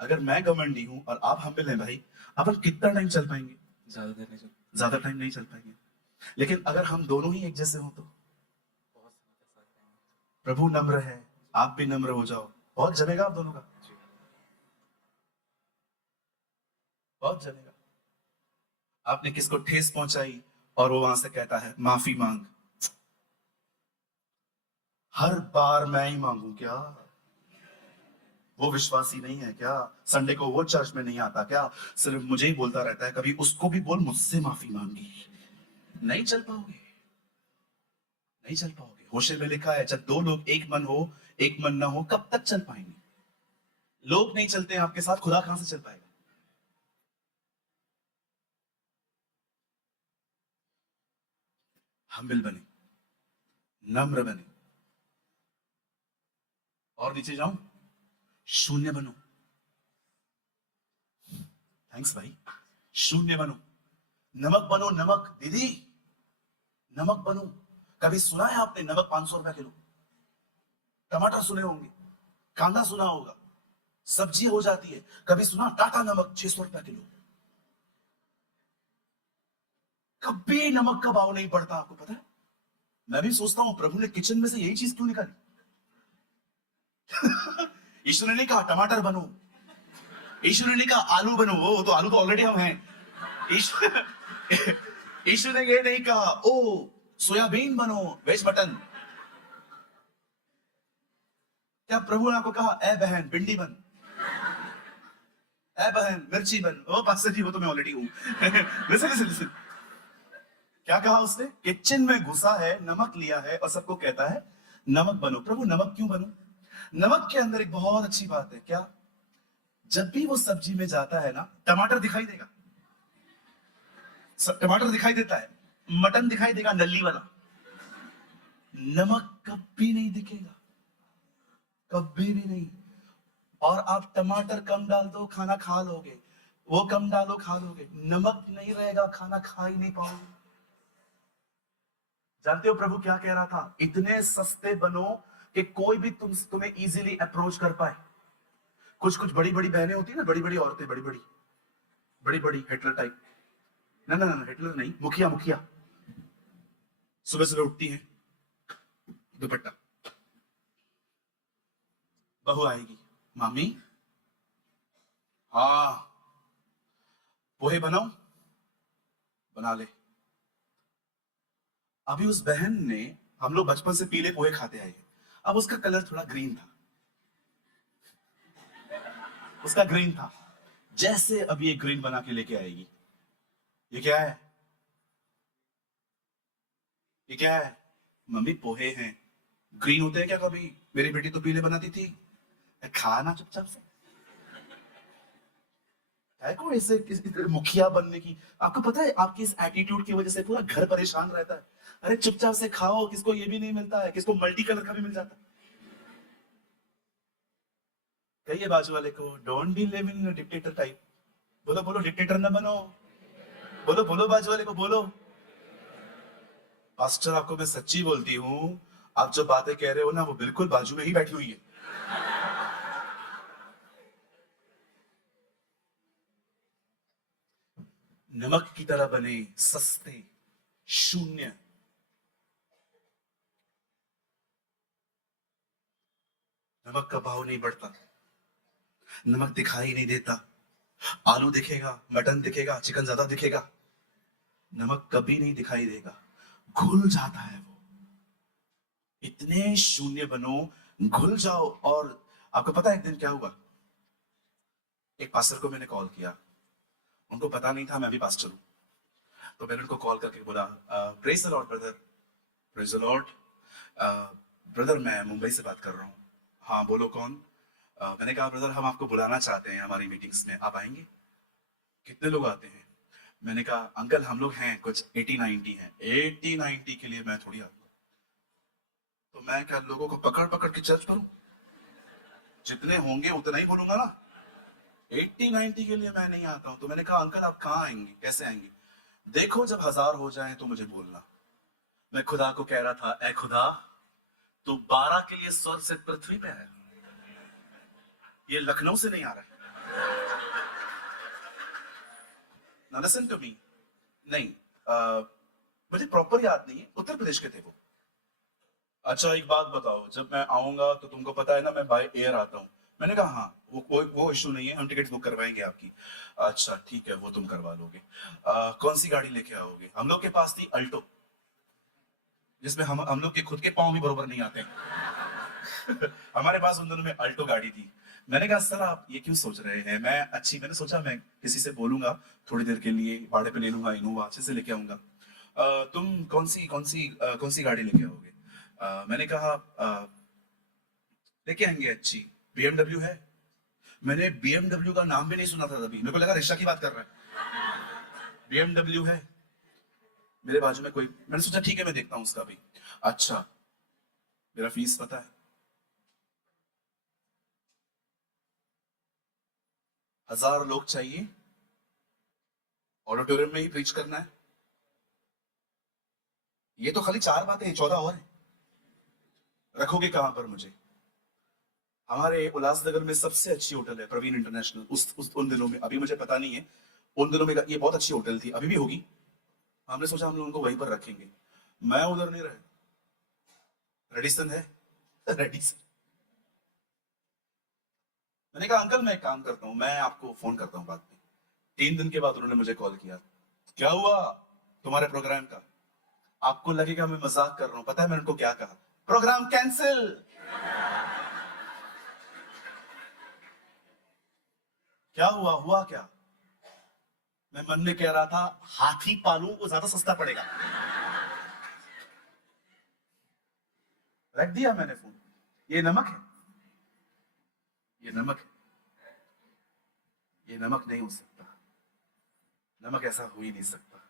अगर मैं घमंडी हूं और आप हम हैं भाई, अपन कितना टाइम चल पाएंगे? ज्यादा टाइम नहीं चल पाएंगे। लेकिन अगर हम दोनों ही एक जैसे हों तो? प्रभु नम्र है, आप भी नम्र हो जाओ, बहुत जमेगा आप दोनों का, बहुत जमेगा। आपने किसको ठेस पहुंचाई और वो वहां से कहता है माफी मांग, हर बार मैं ही मांगू क्या? वो विश्वासी नहीं है क्या? संडे को वो चर्च में नहीं आता क्या? सिर्फ मुझे ही बोलता रहता है, कभी उसको भी बोल मुझसे माफी मांगी। नहीं चल पाओगे, नहीं चल पाओगे। होशे में लिखा है, जब दो लोग एक मन हो, एक मन ना हो, कब तक चल पाएंगे? लोग नहीं चलते हैं आपके साथ, खुदा कहां से चल पाएगा? हम्बिल बने, नम्र बने। और नीचे जाऊं, शून्य बनो। थैंक्स भाई। शून्य बनो, नमक बनो, नमक दीदी, नमक बनो। कभी सुना है आपने नमक 500 रुपए किलो? टमाटर सुने होंगे, कांदा सुना होगा, सब्जी हो जाती है। कभी सुना टाटा नमक 600 रुपए किलो? कभी नमक का भाव नहीं बढ़ता, आपको पता है? मैं भी सोचता हूं प्रभु ने किचन में से यही चीज क्यों निकाली? ईश्वर ने नहीं कहा टमाटर बनो, ईश्वर ने नहीं कहा आलू बनो, वो तो आलू तो ऑलरेडी हम हैं। ईश्वर ईश्वर ने ये नहीं कहा ओ सोयाबीन बनो, वेज मटन। क्या प्रभु ने आपको कहा ए बहन भिंडी बन, ए बहन मिर्ची बन? ओ पास्टर जी वो तो मैं ऑलरेडी हूं। लिसन लिसन लिसन, क्या कहा उसने? किचन में घुसा है, नमक लिया है और सबको कहता है नमक बनो। प्रभु नमक क्यों बनो? नमक के अंदर एक बहुत अच्छी बात है, क्या? जब भी वो सब्जी में जाता है ना, टमाटर दिखाई देगा, टमाटर दिखाई देता है, मटन दिखाई देगा नल्ली वाला, नमक कभी नहीं दिखेगा, कभी भी नहीं। और आप टमाटर कम डाल दो, खाना खा लोगे, वो कम डालो खा लोगे, नमक नहीं रहेगा, खाना खा ही नहीं पाओगे। जानते हो प्रभु क्या कह रहा था? इतने सस्ते बनो कि कोई भी तुम्हें इजीली अप्रोच कर पाए। कुछ कुछ बड़ी बड़ी बहनें होती है ना, बड़ी बड़ी औरतें, बड़ी बड़ी बड़ी बड़ी हिटलर टाइप, ना ना ना हिटलर नहीं, मुखिया मुखिया, सुबह सुबह उठती है, दुपट्टा, बहू आएगी, मामी हाँ पोहे बनाओ, बना ले। अभी उस बहन ने, हम लोग बचपन से पीले पोहे खाते आए हैं, अब उसका कलर थोड़ा ग्रीन था, उसका ग्रीन था, जैसे अब ये ग्रीन बना के लेके आएगी, ये क्या है? ये क्या है? मम्मी पोहे हैं। ग्रीन होते हैं क्या? कभी मेरी बेटी तो पीले बनाती थी। खाना चुपचाप से, है को ऐसे मुखिया बनने की? आपको पता है आपकी इस एटीट्यूड की वजह से पूरा घर परेशान रहता है। अरे चुपचाप से खाओ, किसको ये भी नहीं मिलता है, किसको मल्टी कलर का भी मिल जाता है। कहिए बाजू वाले को, don't be live in dictator type. बोलो बोलो, डिक्टेटर ना बनो। बोलो बोलो बाजू वाले को, बोलो। पास्टर आपको मैं सच्ची बोलती हूँ, आप जो बातें कह रहे हो ना, वो बिल्कुल बाजू में ही बैठी हुई है। नमक की तरह बने, सस्ते, शून्य। नमक का भाव नहीं बढ़ता, नमक दिखाई नहीं देता। आलू दिखेगा, मटन दिखेगा, चिकन ज्यादा दिखेगा, नमक कभी नहीं दिखाई देगा, घुल जाता है वो। इतने शून्य बनो, घुल जाओ। और आपको पता है एक दिन क्या हुआ? एक पास्टर को मैंने कॉल किया, उनको पता नहीं था मैं भी पास्टर हूं। तो मैंने उनको कॉल करके बोला, praise the Lord brother, praise the Lord brother, मैं मुंबई से बात कर रहा हूँ। हाँ बोलो कौन? मैंने कहा ब्रदर हम आपको बुलाना चाहते हैं हमारी मीटिंग्स में, आप आएंगे? कितने लोग आते हैं? मैंने कहा अंकल हम लोग हैं कुछ 80-90 हैं। 80-90 के लिए मैं थोड़ी आता, तो मैं क्या लोगों को पकड़ पकड़ के चर्च करूं? जितने होंगे उतना ही बोलूंगा ना। 80-90 के लिए मैं नहीं आता हूं। तो मैंने कहा अंकल आप कहाँ आएंगे, कैसे आएंगे? देखो जब 1000 हो जाए तो मुझे बोलना। मैं खुदा को कह रहा था, ऐ खुदा तू 12 के लिए स्वर्ग से पृथ्वी पे है, ये लखनऊ से नहीं आ रहा है। Now listen to me. नहीं, मुझे प्रॉपर याद नहीं है, उत्तर प्रदेश के थे वो। अच्छा एक बात बताओ, जब मैं आऊंगा तो तुमको पता है ना मैं बाय एयर आता हूँ। मैंने कहा हाँ, वो इशू नहीं है, हम टिकट बुक करवाएंगे आपकी। अच्छा ठीक है, वो तुम करवा लोगे। कौन सी गाड़ी लेके आओगे? हम लोग के पास थी अल्टो, जिसमें हम लोग के खुद के पाँव भी बरोबर नहीं आते। हमारे पास उन दोनों में अल्टो गाड़ी थी। मैंने कहा सर आप ये क्यों सोच रहे हैं, मैंने सोचा मैं किसी से बोलूंगा, थोड़ी देर के लिए भाड़े पे ले लूंगा, इनोवा अच्छे से लेके आऊंगा। तुम कौन सी गाड़ी लेके आओगे? मैंने कहा लेके आएंगे अच्छी BMW है। मैंने BMW का नाम भी नहीं सुना था तभी, मेरे को लगा रिक्शा की बात कर रहा है। BMW है मेरे बाजू में कोई, मैंने सोचा ठीक है मैं देखता हूं उसका भी। अच्छा मेरा फीस पता है? 1000 लोग चाहिए, ऑडिटोरियम में ही प्रीच करना है। ये तो खाली 4 बातें हैं, 14 और हैं। रखोगे कहां पर मुझे? हमारे उल्लासनगर में सबसे अच्छी होटल है प्रवीण इंटरनेशनल। उन दिनों में, अभी मुझे पता नहीं है, उन दिनों में ये बहुत अच्छी होटल थी, अभी भी होगी। हमने सोचा हम लोग उनको वहीं पर रखेंगे। मैं उधर नहीं रहे, रेडिसन है। रेडिसन। मैंने कहा अंकल मैं एक काम करता हूँ, मैं आपको फोन करता हूँ बाद में। 3 दिन के बाद उन्होंने मुझे कॉल किया, क्या हुआ तुम्हारे प्रोग्राम का? आपको लगेगा मैं मजाक कर रहा हूं, पता है मैंने उनको क्या कहा? Programme cancel. क्या हुआ? हुआ क्या? मैं मन में कह रहा था हाथी पालूं वो ज्यादा सस्ता पड़ेगा। रख दिया मैंने फोन। ये नमक है, ये नमक है, ये नमक नहीं हो सकता। नमक ऐसा हो ही नहीं सकता।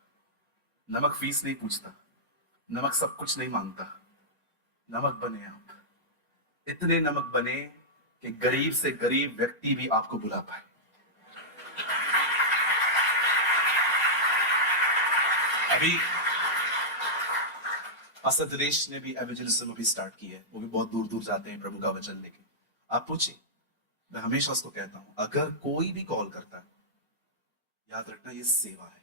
नमक फीस नहीं पूछता, नमक सब कुछ नहीं मांगता। नमक बने आप, इतने नमक बने कि गरीब से गरीब व्यक्ति भी आपको बुला पाए। अभी पास्टर दिनेश ने भी एवेंजलिज्म अभी स्टार्ट की है, वो भी बहुत दूर दूर जाते हैं प्रभु का वचन लेके। आप पूछिए, मैं हमेशा उसको कहता हूं अगर कोई भी कॉल करता है, याद रखना ये सेवा है।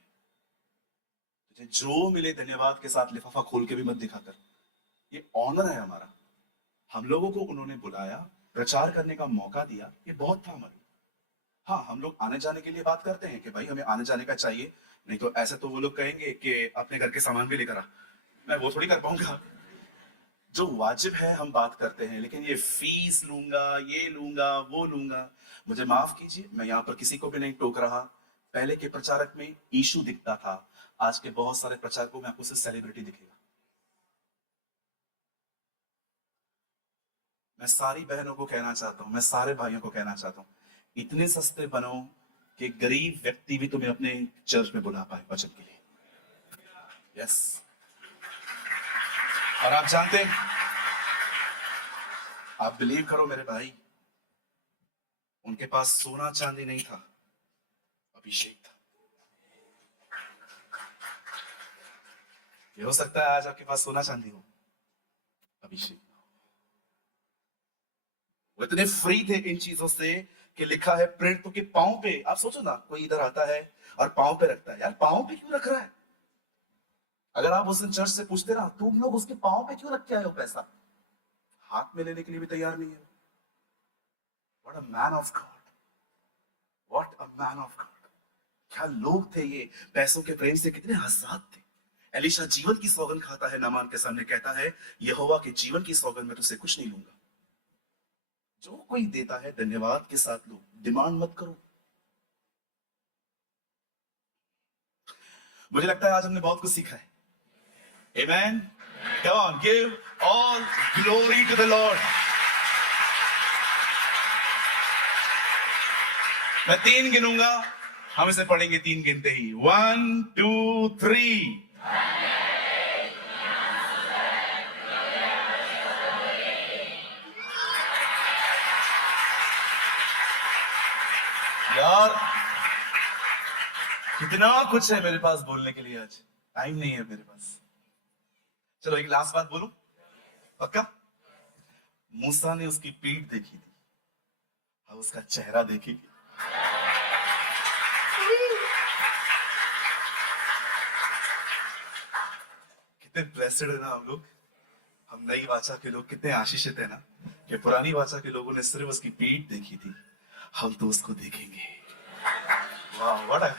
तुझे जो मिले धन्यवाद के साथ लिफाफा खोल के भी मत दिखाकर, ये ऑनर है हमारा। हम लोगों को उन्होंने बुलाया, प्रचार करने का मौका दिया, ये बहुत था हमारे। हाँ हम लोग आने जाने के लिए बात करते हैं कि भाई हमें आने जाने का चाहिए, नहीं तो ऐसे तो वो लोग कहेंगे कि अपने घर के सामान भी लेकर आ। मैं वो थोड़ी कर पाऊंगा। जो वाजिब है हम बात करते हैं, लेकिन ये फीस लूंगा, ये लूंगा, वो लूंगा, मुझे माफ कीजिए, मैं यहाँ पर किसी को भी नहीं टोक रहा। पहले के प्रचारक में ईशु दिखता था, आज के बहुत सारे प्रचारकों में आपको सिर्फ सेलिब्रिटी दिखेगा। मैं सारी बहनों को कहना चाहता हूं, मैं सारे भाइयों को कहना चाहता हूं, इतने सस्ते बनो कि गरीब व्यक्ति भी तुम्हें अपने चर्च में बुला पाए वचन के लिए। यस। और आप जानते हैं, आप बिलीव करो मेरे भाई, उनके पास सोना चांदी नहीं था, अभिषेक था। ये हो सकता है आज आपके पास सोना चांदी हो, अभिषेक। वो इतने फ्री थे इन चीजों से कि लिखा है प्रेरित के पांव पे। आप सोचो ना, कोई इधर आता है और पांव पे रखता है, यार पांव पे क्यों रख रहा है? अगर आप उस दिन चर्च से पूछते ना तुम लोग उसके पांव पे क्यों रख के आए हो पैसा, हाथ में लेने के लिए भी तैयार नहीं है। What a man of God, what a man of God. क्या लोग थे ये, पैसों के प्रेम से कितने आजाद थे। एलिशा जीवन की सौगंध खाता है, नामान के सामने कहता है, यहोवा के जीवन की सौगंध मैं तुझसे कुछ नहीं लूंगा। जो कोई देता है धन्यवाद के साथ लो, डिमांड मत करो। मुझे लगता है आज हमने बहुत कुछ सीखा है। Amen. Come on, give all glory to the Lord. मैं 3 गिनूंगा, हम इसे पढ़ेंगे 3 गिनते ही। 1 2 3। यार कितना कुछ है मेरे पास बोलने के लिए, आज टाइम नहीं है मेरे पास। चलो एक लास्ट बात बोलूं, पक्का। मूसा ने उसकी पीठ देखी थी, अब उसका चेहरा देखेगी। कितने ब्लेस्ड है ना हम लोग, हम नई वाचा के लोग कितने आशीषित है ना, कि पुरानी वाचा के लोगों ने सिर्फ उसकी पीठ देखी थी, हम तो उसको देखेंगे। वाह, व्हाट अ